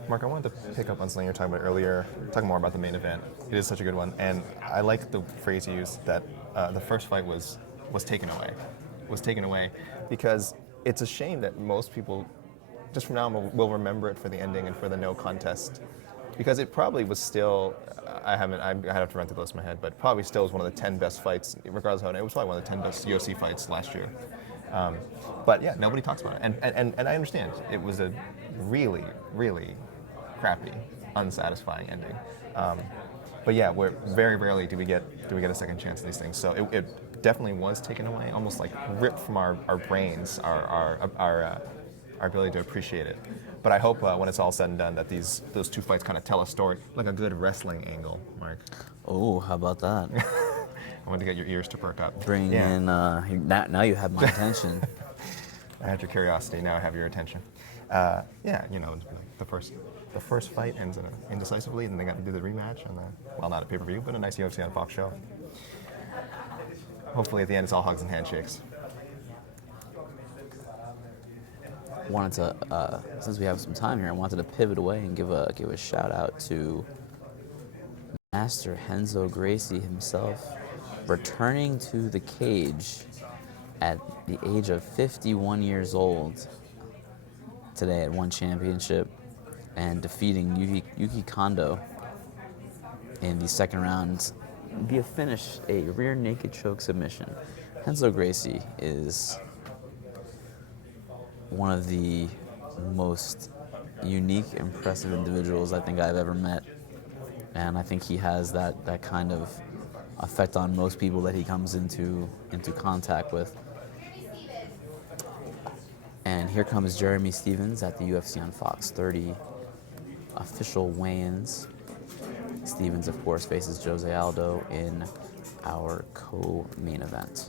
Marc, I wanted to pick up on something you were talking about earlier, talking more about the main event. It is such a good one, and I like the phrase you used that the first fight was taken away. Was taken away because it's a shame that most people, just from now on, will remember it for the ending and for the no contest, because it probably was still. I have to run through the list in my head, but probably still was one of the 10 best fights, regardless of how it was probably one of the 10 best UFC fights last year. But yeah, nobody talks about it, and I understand it was a really, really crappy, unsatisfying ending. But yeah, we're very rarely do we get a second chance in these things. So it definitely was taken away, almost like ripped from our brains, our ability to appreciate it. But I hope when it's all said and done that those two fights kind of tell a story, like a good wrestling angle, Marc. Oh, how about that? I want to get your ears to perk up. Bring in, now you have my attention. I had your curiosity, now I have your attention. The first fight ends indecisively, and they got to do the rematch, and not a pay-per-view, but a nice UFC on Fox show. Hopefully at the end it's all hugs and handshakes. Wanted to, since we have some time here, I wanted to pivot away and give a shout out to Master Renzo Gracie himself, returning to the cage at the age of 51 years old today at One Championship and defeating Yuki Kondo in the second round via finish, a rear naked choke submission. Renzo Gracie is one of the most unique, impressive individuals I think I've ever met. And I think he has that kind of effect on most people that he comes into contact with. And here comes Jeremy Stephens at the UFC on Fox 30 official weigh-ins. Stephens, of course, faces Jose Aldo in our co-main event.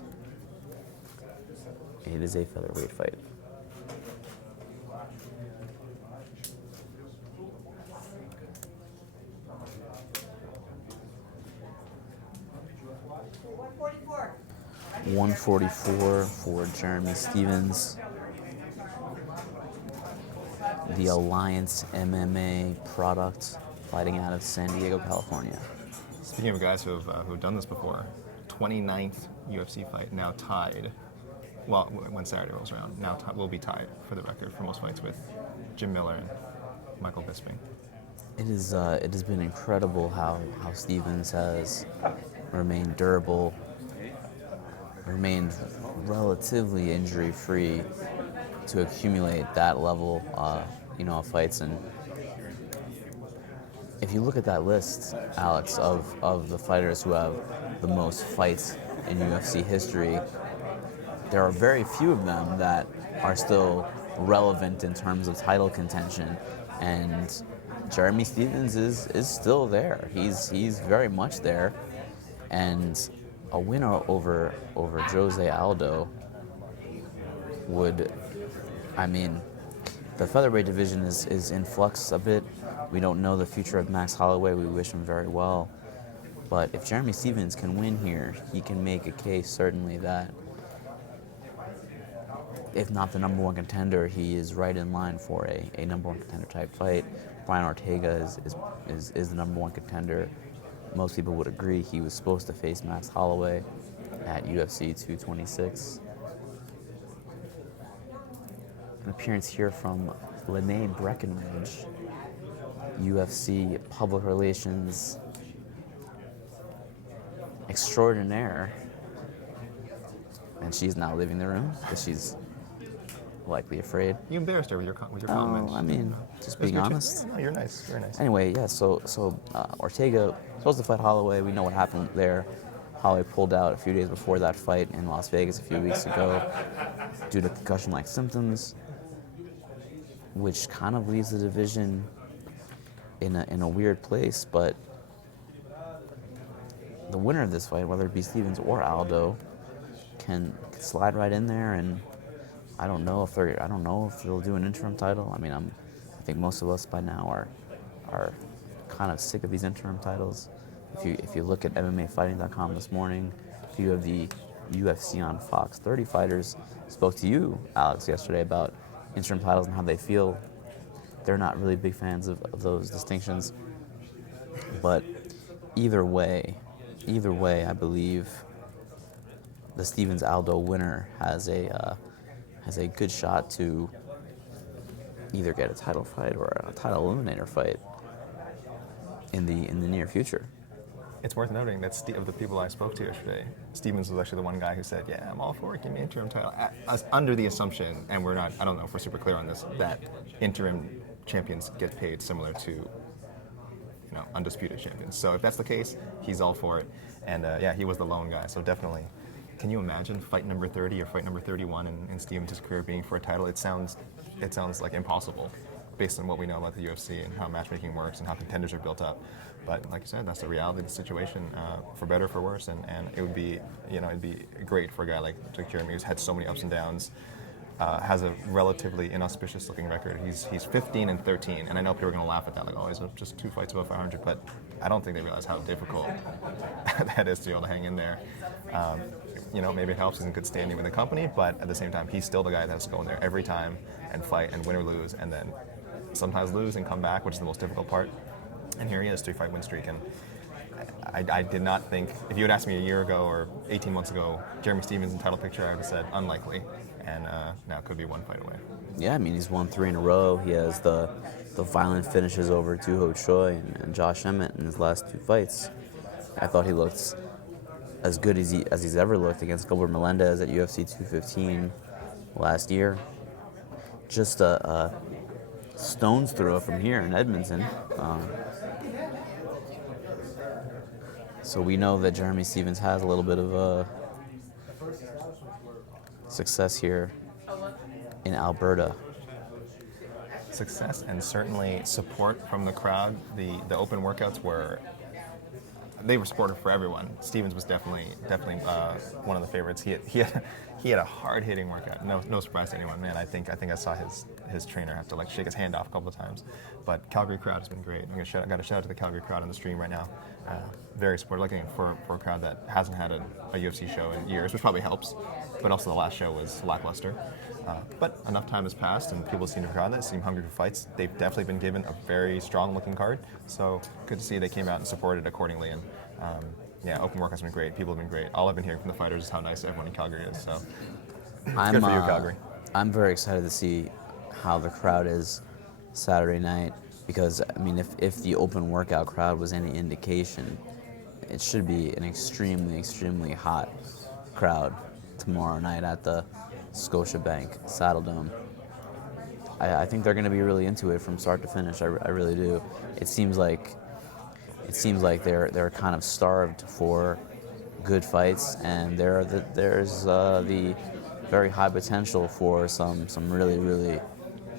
It is a featherweight fight. $144 for Jeremy Stephens. The Alliance MMA product, fighting out of San Diego, California. Speaking of guys who've done this before, 29th UFC fight, now tied. Well, when Saturday rolls around, now will be tied for the record for most fights with Jim Miller and Michael Bisping. It has been incredible how Stephens has remained durable, remained relatively injury-free to accumulate that level, of fights. And if you look at that list, Alex, of the fighters who have the most fights in UFC history, there are very few of them that are still relevant in terms of title contention, and Jeremy Stephens is still there. He's very much there, and a winner over Jose Aldo would, I mean, the featherweight division is in flux a bit. We don't know the future of Max Holloway. We wish him very well. But if Jeremy Stephens can win here, he can make a case certainly that, if not the number one contender, he is right in line for a number one contender type fight. Brian Ortega is the number one contender. Most people would agree he was supposed to face Max Holloway at UFC 226. An appearance here from Lene Breckenridge, UFC public relations extraordinaire. And she's now leaving the room because she's likely afraid. You embarrassed her with your comments. I mean, just being honest. No, you're nice. Very nice. Anyway, yeah, so Ortega supposed to fight Holloway. We know what happened there. Holloway pulled out a few days before that fight in Las Vegas a few weeks ago due to concussion-like symptoms, which kind of leaves the division in a weird place. But the winner of this fight, whether it be Stephens or Aldo, can slide right in there, and I don't know if they'll do an interim title. I mean, I think most of us by now are kind of sick of these interim titles. If you look at MMAfighting.com this morning, a few of the UFC on Fox 30 fighters spoke to you, Alex, yesterday about interim titles and how they feel. They're not really big fans of those distinctions. But either way, I believe the Stephens-Aldo winner has a good shot to either get a title fight or a title eliminator fight in the near future. It's worth noting that of the people I spoke to yesterday, Stephens was actually the one guy who said, "Yeah, I'm all for it. Give me an interim title." Under the assumption, and we're not, I don't know if we're super clear on this, that interim champions get paid similar to, undisputed champions. So if that's the case, he's all for it. And yeah, he was the lone guy. So definitely, can you imagine fight number 30 or fight number 31 in Stephens' career being for a title? It sounds like impossible, based on what we know about the UFC and how matchmaking works and how contenders are built up. But like you said, that's the reality of the situation, for better or for worse. And it would be, it'd be great for a guy like Jeremy, who's had so many ups and downs, has a relatively inauspicious looking record. He's 15-13, and I know people are going to laugh at that, like, oh, he's just 2 fights above 500. But I don't think they realize how difficult that is to be able to hang in there. Maybe it helps he's in good standing with the company, but at the same time, he's still the guy that has to go in there every time and fight and win or lose, and then sometimes lose and come back, which is the most difficult part. And here he is, 3-fight win streak. And I did not think, if you had asked me a year ago or 18 months ago, Jeremy Stephens in title picture, I would have said unlikely. And now it could be 1 fight away. Yeah, I mean, he's won 3 in a row. He has the violent finishes over Doo Ho Choi and Josh Emmett in his last 2 fights. I thought he looked as good as he's ever looked against Gilbert Melendez at UFC 215 last year. Just a stone's throw from here in Edmonton. So we know that Jeremy Stephens has a little bit of success here in Alberta. Success and certainly support from the crowd. The open workouts were supportive for everyone. Stephens was definitely one of the favorites. He had a hard-hitting workout. No surprise to anyone, man. I think I saw his trainer have to shake his hand off a couple of times. But Calgary crowd has been great. I got a shout out to the Calgary crowd on the stream right now. Very supportive. Looking for a crowd that hasn't had a UFC show in years, which probably helps. But also the last show was lackluster. But enough time has passed, and people seem to have that, seem hungry for fights. They've definitely been given a very strong-looking card. So good to see they came out and supported accordingly. And open workouts have been great. People have been great. All I've been hearing from the fighters is how nice everyone in Calgary is. So good for you, Calgary. I'm very excited to see how the crowd is Saturday night, because I mean, if the open workout crowd was any indication, it should be an extremely, extremely hot crowd tomorrow night at the Scotiabank Saddle Dome. I think they're going to be really into it from start to finish. I really do. It seems like they're kind of starved for good fights, and there's the very high potential for some really, really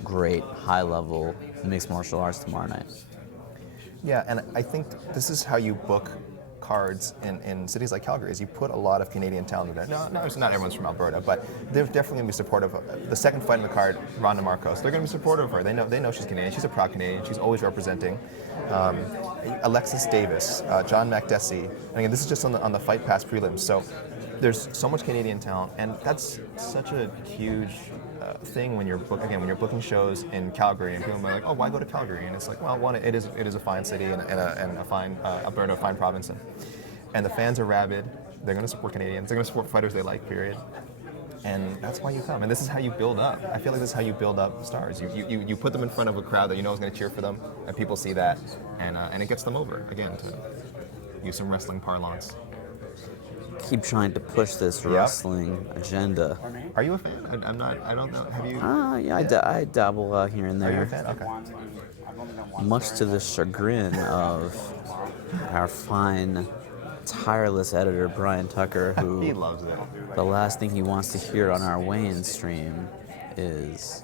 great high-level mixed martial arts tomorrow night. Yeah, and I think this is how you book cards in cities like Calgary, is you put a lot of Canadian talent in there. No, not everyone's from Alberta, but they're definitely going to be supportive of the second fight in the card, Ronda Marcos. They're going to be supportive of her. They know she's Canadian. She's a proud Canadian. She's always representing. Alexis Davis, John McDessie. And again, this is just on the Fight Pass prelims. So there's so much Canadian talent, and that's such a huge thing when you're booking shows in Calgary, and people are like, oh, why go to Calgary? And it's like, well, one, it is a fine city and a fine Alberta, a fine province, and the fans are rabid. They're going to support Canadians. They're going to support fighters they like. Period. And that's why you come. And this is how you build up. I feel like this is how you build up stars. You put them in front of a crowd that you know is going to cheer for them, and people see that, and it gets them over. Again, to use some wrestling parlance. Keep trying to push this wrestling agenda. Are you a fan? I'm not. I don't know. Have you? Yeah. I dabble here and there. Are you a fan? Okay. Much to the chagrin of our fine, tireless editor Brian Tucker, who He loves it. the last thing he wants to hear on our weigh-in stream is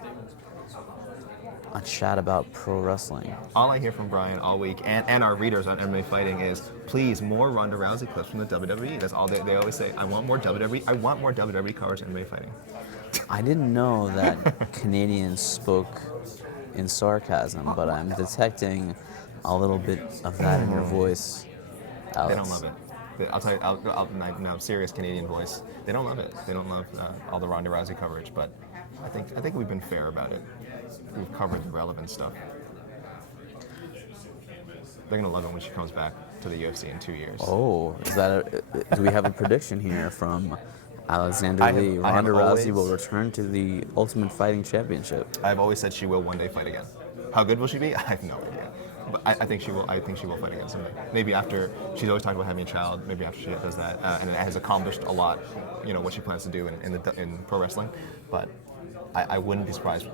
a chat about pro wrestling. All I hear from Brian all week, and our readers on MMA Fighting, is please more Ronda Rousey clips from the WWE. That's all they always say. I want more WWE. I want more WWE coverage in MMA Fighting. I didn't know that Canadians spoke in sarcasm, but I'm detecting a little bit of that in your voice, Alex. They don't love it. I'll tell you, now serious Canadian voice. They don't love it. They don't love all the Ronda Rousey coverage, but I think we've been fair about it. We've covered the relevant stuff. They're gonna love it when she comes back to the UFC in 2 years. Oh, do we have a prediction here from Alexander Lee? Ronda Rousey will return to the Ultimate Fighting Championship. I've always said she will one day fight again. How good will she be? I have no idea. But I think she will. I think she will fight again someday. Maybe after she's always talking about having a child. Maybe after she does that, and has accomplished a lot. You know what she plans to do in pro wrestling. But I wouldn't be surprised.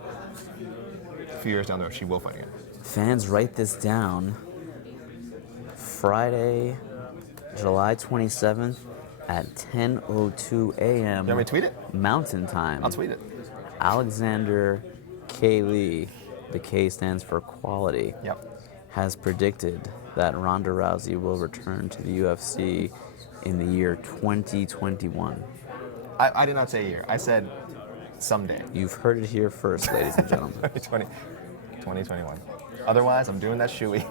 A few years down the road, she will fight again. Fans, write this down. Friday, July 27th at 10:02 a.m. You want me to tweet it? Mountain Time. I'll tweet it. Alexander K. Lee, the K stands for quality, has predicted that Ronda Rousey will return to the UFC in the year 2021. I did not say a year. I said someday. You've heard it here first, ladies and gentlemen. 2021. Otherwise, I'm doing that shoey.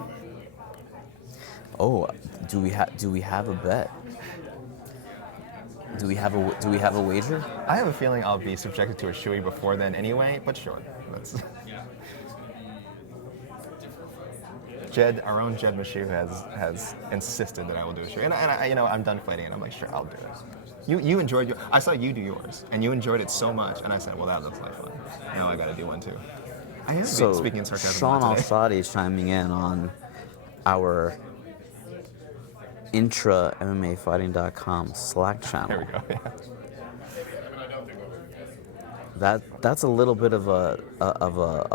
Oh, do we have a bet? Do we have a wager? I have a feeling I'll be subjected to a shoey before then anyway, but sure. Jed, our own Jed Mashiv has insisted that I will do a shoey, and I'm done fighting, and I'm like, sure, I'll do it. You enjoyed I saw you do yours, and you enjoyed it so much, and I said, well, that looks like fun. Now I got to do one too. I am speaking in sarcasm. Sean Al-Shadi chiming in on our intra-MMAfighting.com Slack channel. There we go. Yeah. That's a little bit of a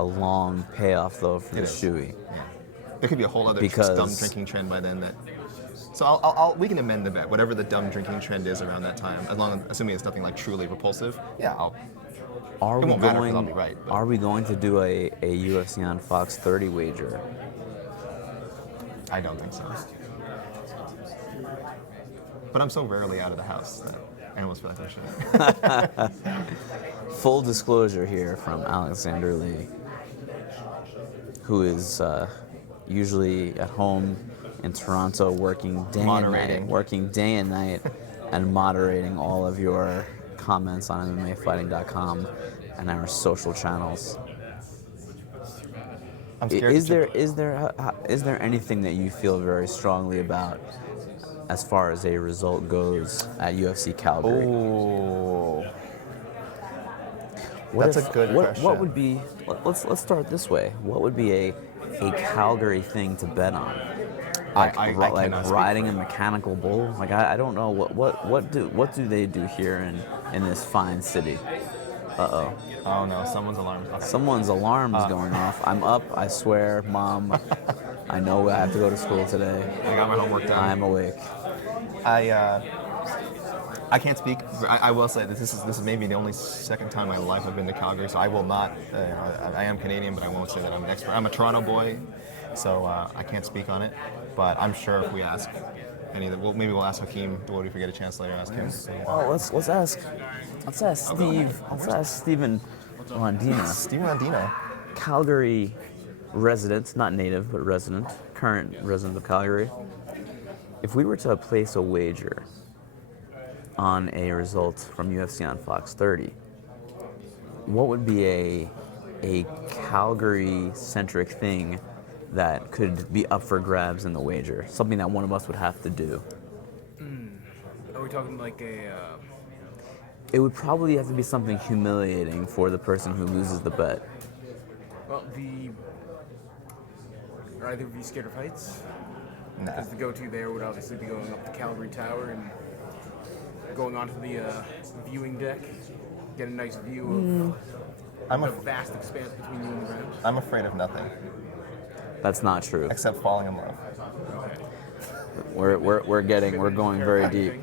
long payoff though for the shoey. Yeah. There could be a whole other because dumb drinking trend by then So we can amend the bet, whatever the dumb drinking trend is around that time, assuming it's nothing like truly repulsive. Yeah, it won't matter because I'll be right. But. Are we going to do a UFC on Fox 30 wager? I don't think so. But I'm so rarely out of the house that I almost feel like I should. Full disclosure here from Alexander Lee, who is usually at home in Toronto working day and night, and moderating all of your comments on MMAfighting.com and our social channels. I'm scared. Is there anything that you feel very strongly about as far as a result goes at UFC Calgary? Oh, that's a good question. What would be? Let's start this way. What would be a Calgary thing to bet on? Like riding a mechanical bull? Like I don't know what do they do here in this fine city? Uh-oh. Oh no, someone's alarm. Okay. Someone's alarm is going off. I'm up, I swear, Mom. I know I have to go to school today. I got my homework done. I'm awake. I can't speak. I will say that this is maybe the only second time in my life I've been to Calgary, so I will not. I am Canadian, but I won't say that I'm an expert. I'm a Toronto boy, so I can't speak on it. But I'm sure if we ask any of the, maybe we'll ask Hakim. If we get a chance later, ask him. Oh, let's ask Steve. Let's ask Steven Landina. Steven Landina, Calgary resident, not native, but resident, current resident of Calgary. If we were to place a wager on a result from UFC on Fox 30, what would be a Calgary-centric thing that could be up for grabs in the wager? Something that one of us would have to do. Are we talking like a... It would probably have to be something humiliating for the person who loses the bet. Well, are either of you scared of heights? nah. Because the go-to there would obviously be going up the Calgary Tower and going onto the viewing deck, get a nice view of the vast expanse between you and the ground. I'm afraid of nothing That's not true. except falling in love. We're going very deep.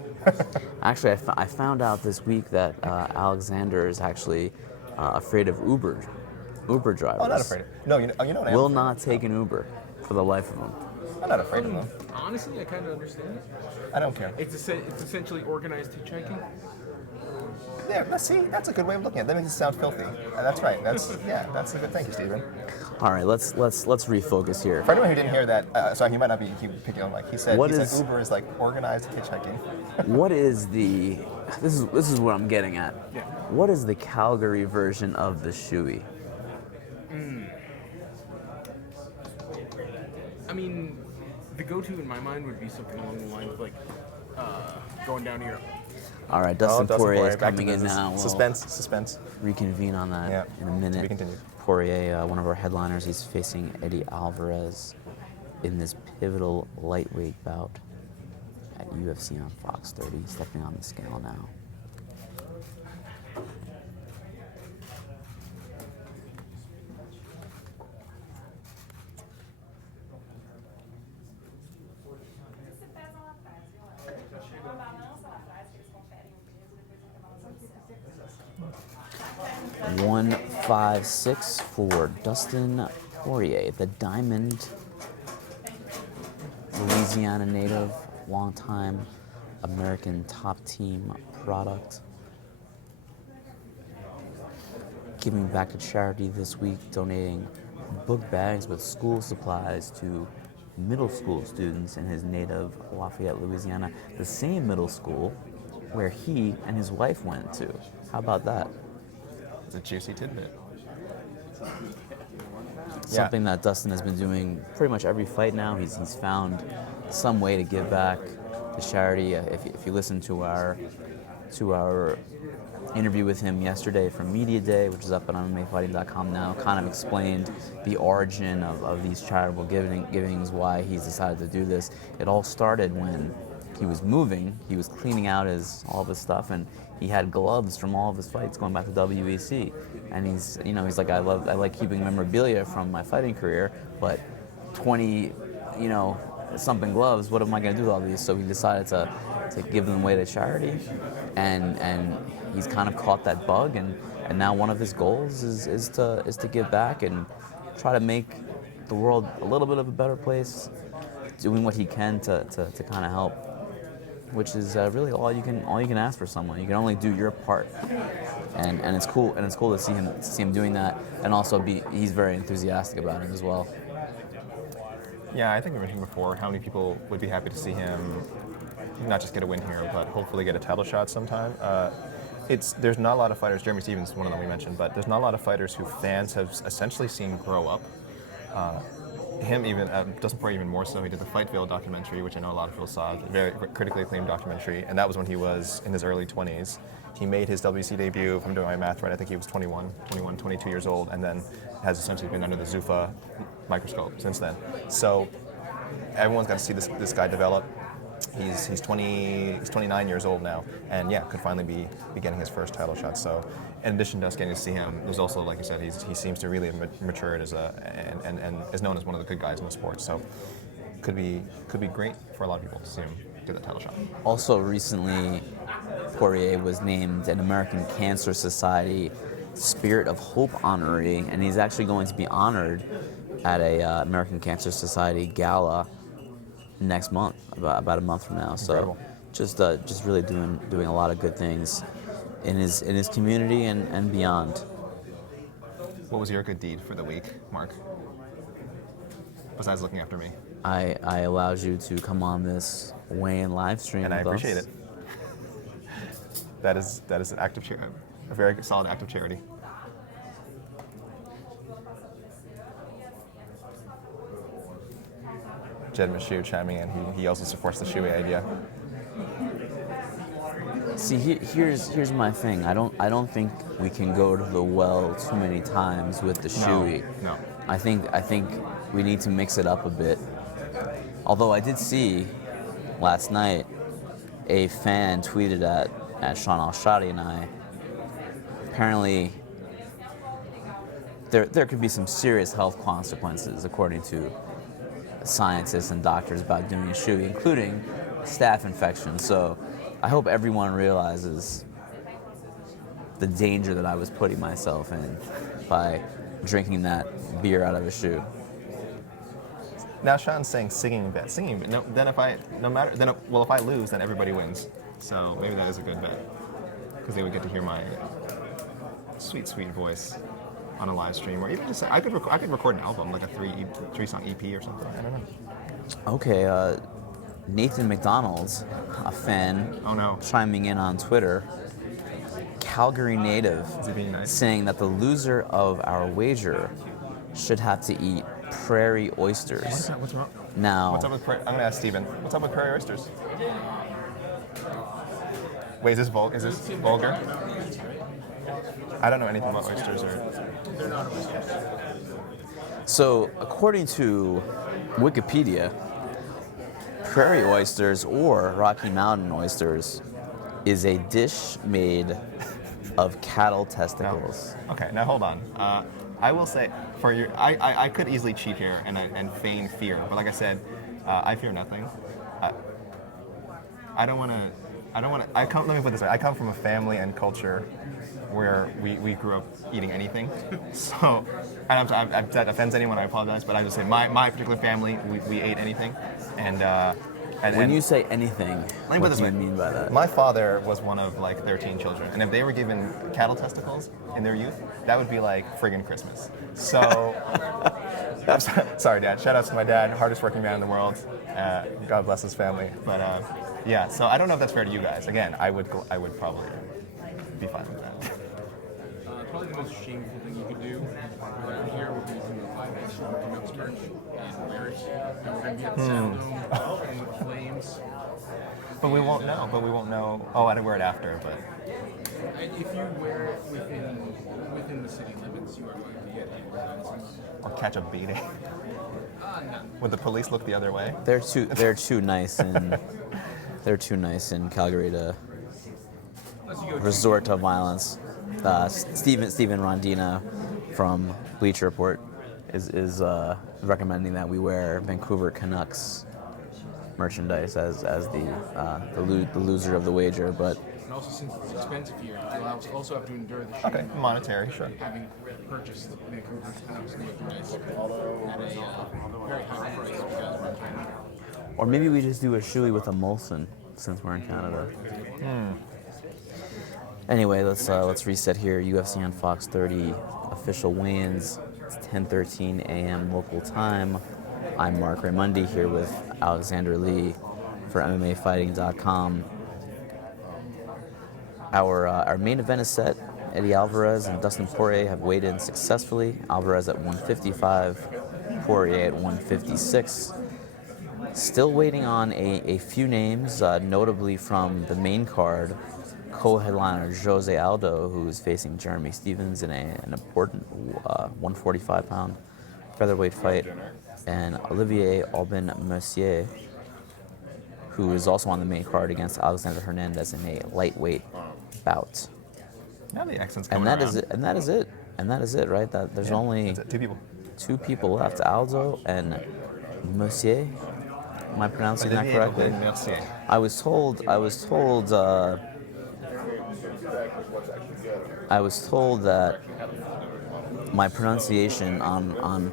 Actually, I found out this week that Alexander is actually afraid of Uber drivers. Oh, not afraid. No, you know what I am. Will not take an Uber for the life of him. I'm not afraid of them. Honestly, I kind of understand it. I don't care. It's essentially organized hitchhiking. Yeah, that's a good way of looking at it. That makes it sound filthy. That's right. That's a good. Thank you, Stephen. All right, let's refocus here. For anyone who didn't hear that, sorry, he might not be picking on Mike. He said Uber is like organized hitchhiking. What is the? This is what I'm getting at. Yeah. What is the Calgary version of the shoey? I mean, the go-to in my mind would be something along the lines of like going down here. All right, Dustin Poirier is back to coming in business. now. We'll Suspense. reconvene on that Yeah. in a minute. To be continued. Poirier, one of our headliners, he's facing Eddie Alvarez in this pivotal lightweight bout at UFC on Fox 30. He's stepping on the scale now. Você pesa lá atrás, viu? Uma balança lá atrás que eles conferem o peso, depois fica balançando. 156 for Dustin Poirier, the Diamond, Louisiana native, longtime American top team product. Giving back to charity this week, donating book bags with school supplies to middle school students in his native Lafayette, Louisiana, the same middle school where he and his wife went to. How about that? It's a juicy tidbit. Something that Dustin has been doing pretty much every fight now. He's found some way to give back to charity. If you listen to our interview with him yesterday from Media Day, which is up on MMAfighting.com now, kind of explained the origin of these charitable givings, why he's decided to do this. It all started when he was moving. He was cleaning out all of his stuff, and he had gloves from all of his fights going back to WEC. And he's like, I like keeping memorabilia from my fighting career, but 20, something gloves, what am I going to do with all these? So he decided to give them away to charity, and he's kind of caught that bug, and now one of his goals is to give back and try to make the world a little bit of a better place, doing what he can to kind of help, which is really all you can ask for someone. You can only do your part, and it's cool to see him doing that, and also he's very enthusiastic about it as well. Yeah, I think we mentioned before how many people would be happy to see him not just get a win here, but hopefully get a title shot sometime. There's not a lot of fighters. Jeremy Stevens is one of them we mentioned, but there's not a lot of fighters who fans have essentially seen grow up. Dustin Poirier even more so. He did the Fightville documentary, which I know a lot of people saw, a very critically acclaimed documentary, and that was when he was in his early 20s. He made his WC debut, if I'm doing my math right, I think he was 21, 22 years old, and then has essentially been under the Zuffa microscope since then. So everyone's got to see this guy develop. He's 29 years old now, and could finally be getting his first title shot. So, in addition to us getting to see him, there's also, like you said, he seems to really have matured and is known as one of the good guys in the sport. So, could be great for a lot of people to see him do the title shot. Also, recently, Poirier was named an American Cancer Society Spirit of Hope honoree, and he's actually going to be honored at a American Cancer Society gala next month, about a month from now. Incredible. So, just really doing a lot of good things in his community and beyond. What was your good deed for the week, Marc? Besides looking after me. I allowed you to come on this weigh-in live stream, And I with appreciate us. it. That is an act of a very solid act of charity. Jed Mashu chiming in. He also supports the shoey idea. See, here's my thing. I don't think we can go to the well too many times with the shoey. No. I think we need to mix it up a bit. Although I did see last night a fan tweeted at Sean Al-Shadi and I. Apparently, there could be some serious health consequences, according to scientists and doctors, about doing a shoey, including staph infection. So I hope everyone realizes the danger that I was putting myself in by drinking that beer out of a shoe. Now Sean's saying singing bet. No, then if I lose, then everybody wins. So maybe that is a good bet, because they would get to hear my sweet voice on a live stream, or even just I could record an album, like a three song EP or something. I don't know. Okay, Nathan McDonald's, a fan, chiming in on Twitter. Calgary native, Is he being nice? saying that the loser of our wager should have to eat prairie oysters. What's wrong? Now, What's up with I'm gonna ask Steven. What's up with prairie oysters? Wait, is this vulgar? I don't know anything about oysters. They're not oysters. so according to Wikipedia, prairie oysters or Rocky Mountain oysters is a dish made of cattle testicles. No. Okay, now hold on. I will say, I could easily cheat here and feign fear, but like I said, I fear nothing. Let me put it this way. I come from a family and culture where we grew up eating anything. So, and if that offends anyone, I apologize, but I just say my particular family, we ate anything. When you say anything, what do you mean by that? My father was one of like 13 children, and if they were given cattle testicles in their youth, that would be like friggin' Christmas. So, I'm sorry, Dad. Shout outs to my dad, hardest working man in the world. God bless his family. But yeah, so I don't know if that's fair to you guys. Again, I would probably be fine with that. Probably the most shameful thing you could do around here would be to buy this from Canucks merch and wear it. And we're going to be at the Saddledome in the flames. But we won't know. Oh, I didn't wear it after, but. If you wear it within the city limits, you are going to get Or catch a beating. no. Would the police look the other way? They're too nice in Calgary to Unless you go resort to violence. Steven Rondina from Bleacher Report is recommending that we wear Vancouver Canucks merchandise as the loser of the wager, but And also, since it's expensive here, you'll also have to endure the shame Okay, monetary, sure. having purchased Vancouver Canucks merchandise at a very high price because we're in Canada. or maybe we just do a shoey with a Molson since we're in Canada. Anyway, let's reset here. UFC on Fox 30 official weigh-ins. It's 10:13 a.m. local time. I'm Marc Raimondi here with Alexander Lee for MMAfighting.com. Our main event is set. Eddie Alvarez and Dustin Poirier have weighed in successfully. Alvarez at 155, Poirier at 156. Still waiting on a few names, notably from the main card. Co-headliner Jose Aldo, who is facing Jeremy Stevens in an important 145-pound featherweight fight, and Olivier Aubin-Mercier, who is also on the main card against Alexander Hernandez in a lightweight bout. Now the accent's And coming that is it. And that is it, right? That there's only That's it. Two people. two people left: Aldo and Mercier. Am I pronouncing that Olivier correctly? aubin-mercier. I was told that my pronunciation on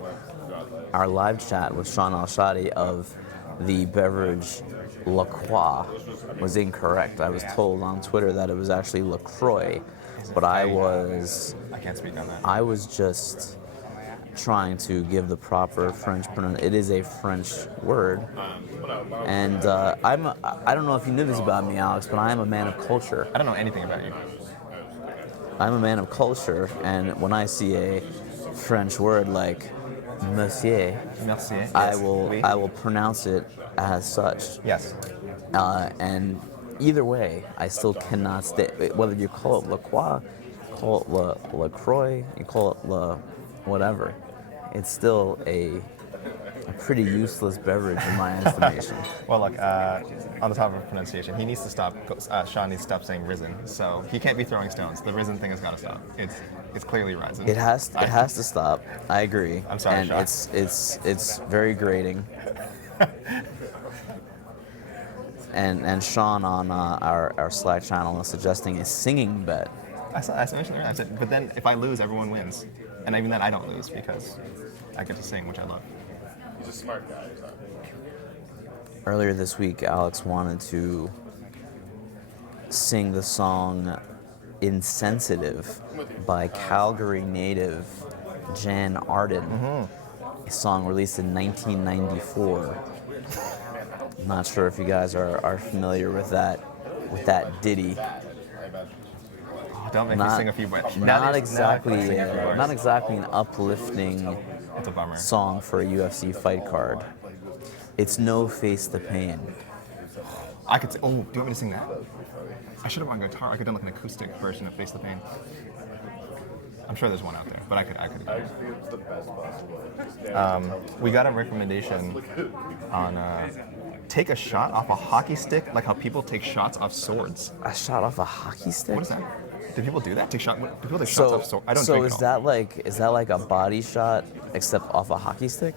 our live chat with Sean Al-Shadi of the beverage La Croix was incorrect. I was told on Twitter that it was actually LaCroix, but I can't speak on that. I was just trying to give the proper French pronunciation. It is a French word, and I don't know if you knew this about me, Alex, but I am a man of culture. I don't know anything about you. I'm a man of culture, and when I see a French word like monsieur, Mercier. I Yes. will Oui. I will pronounce it as such. Yes. And either way, I still cannot stay. Whether you call it La Croix, call it La Croix, you call it La whatever, it's still a pretty useless beverage in my estimation. Well, look, on the topic of pronunciation, he needs to stop. Sean needs to stop saying risen. So he can't be throwing stones. The risen thing has got to stop. It's clearly risen. It has to stop. I agree. I'm sorry, and Sean. it's very grating. And Sean on our Slack channel is suggesting a singing bet. I mentioned earlier. I said, but then if I lose, everyone wins, and even then I don't lose because I get to sing, which I love. He's a smart guy. Earlier this week, Alex wanted to sing the song Insensitive by Calgary native Jan Arden, a song released in 1994. I'm not sure if you guys are familiar with that ditty. Oh, don't make me sing a few bars. Not exactly an uplifting It's a bummer. song for a UFC fight card. It's No Face the Pain. I could. Oh, do you want me to sing that? I should have on guitar. I could have done like an acoustic version of Face the Pain. I'm sure there's one out there, but I could. It's the best possible. We got a recommendation on take a shot off a hockey stick, like how people take shots off swords. A shot off a hockey stick? What is that? Do people do that? Do people take shots So, off swords? I don't so drink is at all. that like a body shot except off a hockey stick?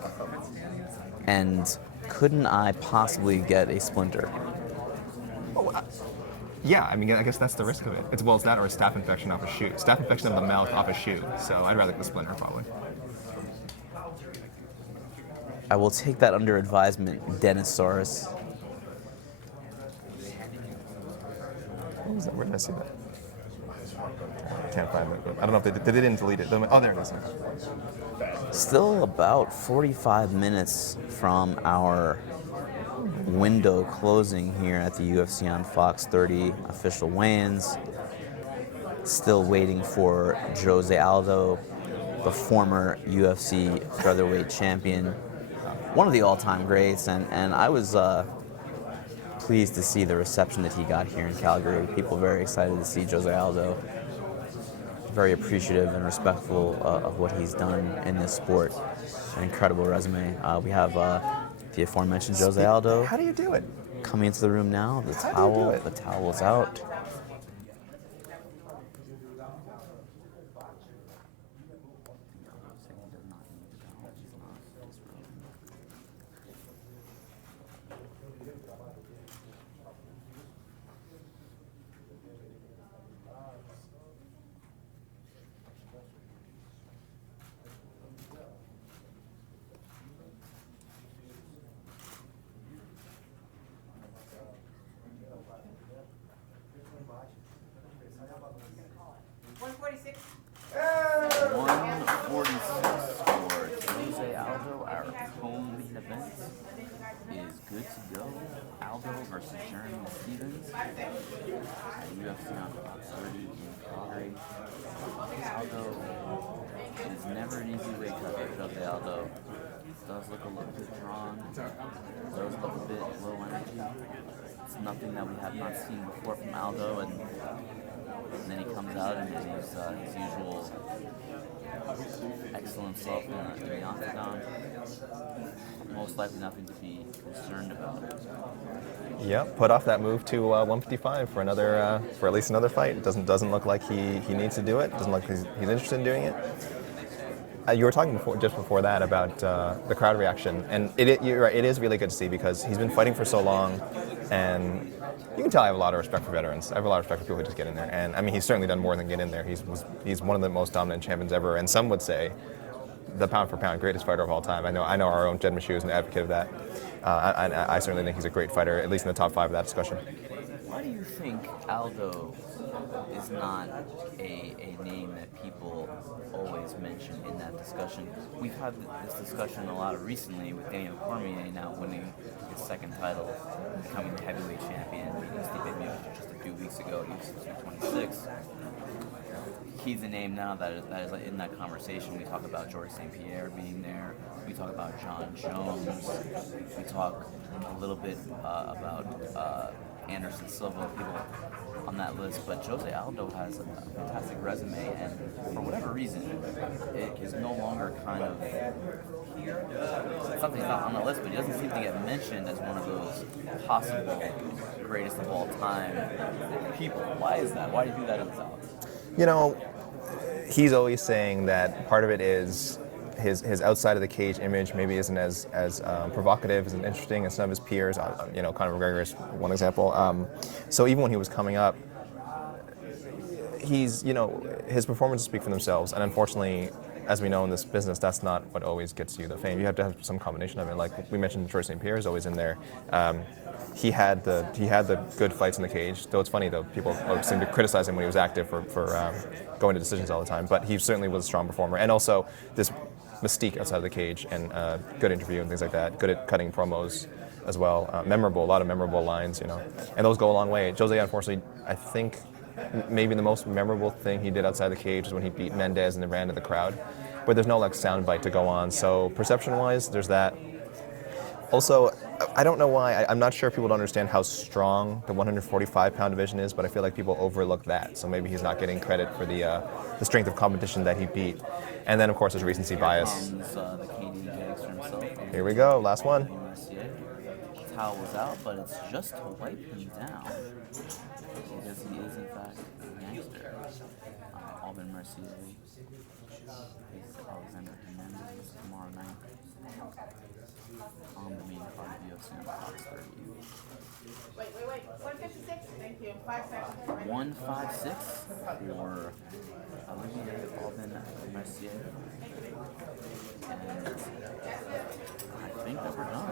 And couldn't I possibly get a splinter? Yeah, I mean, I guess that's the risk of it. It's that or a staph infection off a shoe. Staph infection of the mouth off a shoe. So I'd rather get the splinter probably. I will take that under advisement, Denisaurus. What was that? Where did I see that? Can't find it. I don't know if they didn't delete it. Oh, there it is. Still about 45 minutes from our window closing here at the UFC on Fox 30 official weigh-ins. Still waiting for Jose Aldo, the former UFC featherweight champion, one of the all-time greats, and I was pleased to see the reception that he got here in Calgary. People very excited to see Jose Aldo. Very appreciative and respectful of what he's done in this sport. An incredible resume. We have the aforementioned Jose Aldo How do you do it? coming into the room now. The How do you do it? the towel's out. Jose Aldo, our co-main event, is good to go. Aldo versus Jeremy Stevens at UFC on Fox 30 in Calgary. Aldo is never an easy weight cut for Jose Aldo. Does look a little bit drawn, does look a bit low energy. It's nothing that we have not seen before from Aldo, and then he comes out and he's his usual excellent self in the octagon. Most likely nothing to be concerned about. Yep, put off that move to 155 for another, for at least another fight. It doesn't look like he needs to do it. Doesn't look like he's interested in doing it. You were talking just before that about the crowd reaction, and you're right, it is really good to see because he's been fighting for so long, and you can tell I have a lot of respect for veterans. I have a lot of respect for people who just get in there, and I mean he's certainly done more than get in there. He's one of the most dominant champions ever, and some would say the pound for pound greatest fighter of all time. I know our own Jed Meshew is an advocate of that. I certainly think he's a great fighter, at least in the top 5 of that discussion. Why do you think Aldo is not a name that people always mention in that discussion? We've had this discussion a lot recently with Daniel Cormier now winning his second title, becoming the heavyweight champion, beating Stipe Miocic just a few weeks ago at UFC 226. He's a name now that is in that conversation. We talk about George St. Pierre being there. We talk about John Jones. We talk a little bit about Anderson Silva, people on that list. But Jose Aldo has a fantastic resume, and for whatever reason, it is no longer kind of something's not on the list, but he doesn't seem to get mentioned as one of those possible greatest of all time people. Why is that? Why do you do that in the South? You know, he's always saying that part of it is his outside of the cage image maybe isn't as provocative, isn't interesting as some of his peers. You know, Conor McGregor is one example. So even when he was coming up, his performances speak for themselves, and unfortunately, as we know in this business, that's not what always gets you the fame. You have to have some combination of it. Like we mentioned, George St. Pierre is always in there. He had the good fights in the cage. Though it's funny though, people seem to criticize him when he was active for going to decisions all the time. But he certainly was a strong performer, and also this mystique outside of the cage, and good interview and things like that. Good at cutting promos as well. A lot of memorable lines, and those go a long way. Jose, unfortunately, I think maybe the most memorable thing he did outside the cage is when he beat Hernandez and then ran to the crowd. But there's no soundbite to go on. So perception-wise, there's that. Also, I don't know why. I'm not sure if people don't understand how strong the 145-pound division is, but I feel like people overlook that. So maybe he's not getting credit for the strength of competition that he beat. And then, of course, there's recency bias. The Canadian gangster himself. Here we go, last one. Towel was out, but it's just to wipe him down. Because he is, in fact, a gangster. Aubin-mercier faces Alexander Hernandez tomorrow night on the main card of UFC on Fox 30. Wait. 156. Thank you. 5 seconds. 156 for Olivier Aubin-mercier. And I think that we're done.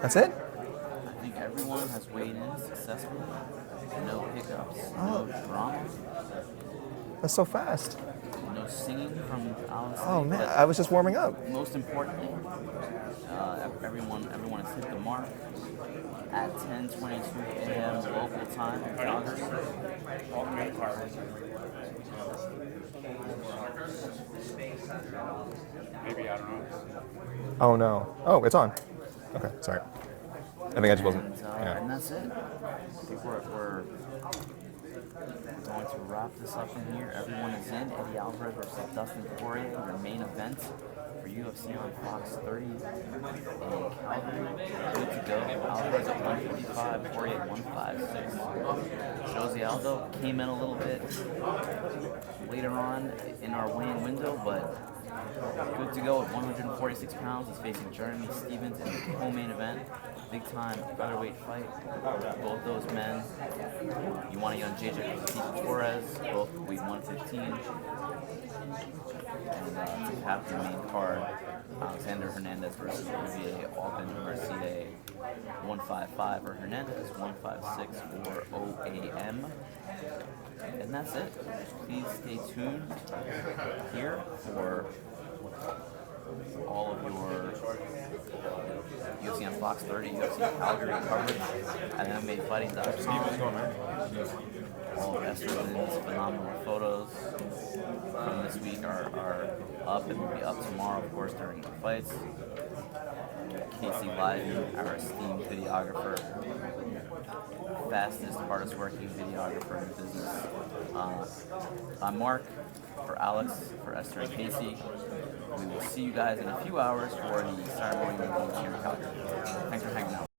That's it? I think everyone has weighed in successfully. No hiccups, no drama. That's so fast. No singing from Alice. Oh man, I was just warming up. Most importantly, everyone has hit the mark at 10:22 a.m. local time in Calgary. Maybe, I don't know. Oh no. Oh, it's on. Okay, sorry. I think I just wasn't. And that's it. I think we're going to wrap this up in here. Everyone is in. Eddie Alvarez versus Dustin Poirier, the main event for UFC on Fox 30 in Calgary. Good to go. Alvarez at 145, Poirier at 156. Jose Aldo came in a little bit later on in our weigh-in window, but good to go at 146 pounds. He's facing Jeremy Stephens in the co-main event. Big time featherweight fight. Both those men. You want a young JJ versus Tecia Torres. Both weigh 115. And to cap the main card, Alexander Hernandez versus Olivier Aubin-mercier. 155 for Hernandez, 156 for OAM. And that's it. Please stay tuned here for all of your UFC on Fox 30, UFC Calgary coverage at MMAfighting.com. All of Esther Lynn's phenomenal photos from this week are up and will be up tomorrow, of course, during the fights. Casey Lyden, our esteemed videographer, fastest, hardest working videographer in the business. I'm Marc, for Alex, for Esther and Casey. We will see you guys in a few hours for the ceremony here in Calgary. Thanks for hanging out.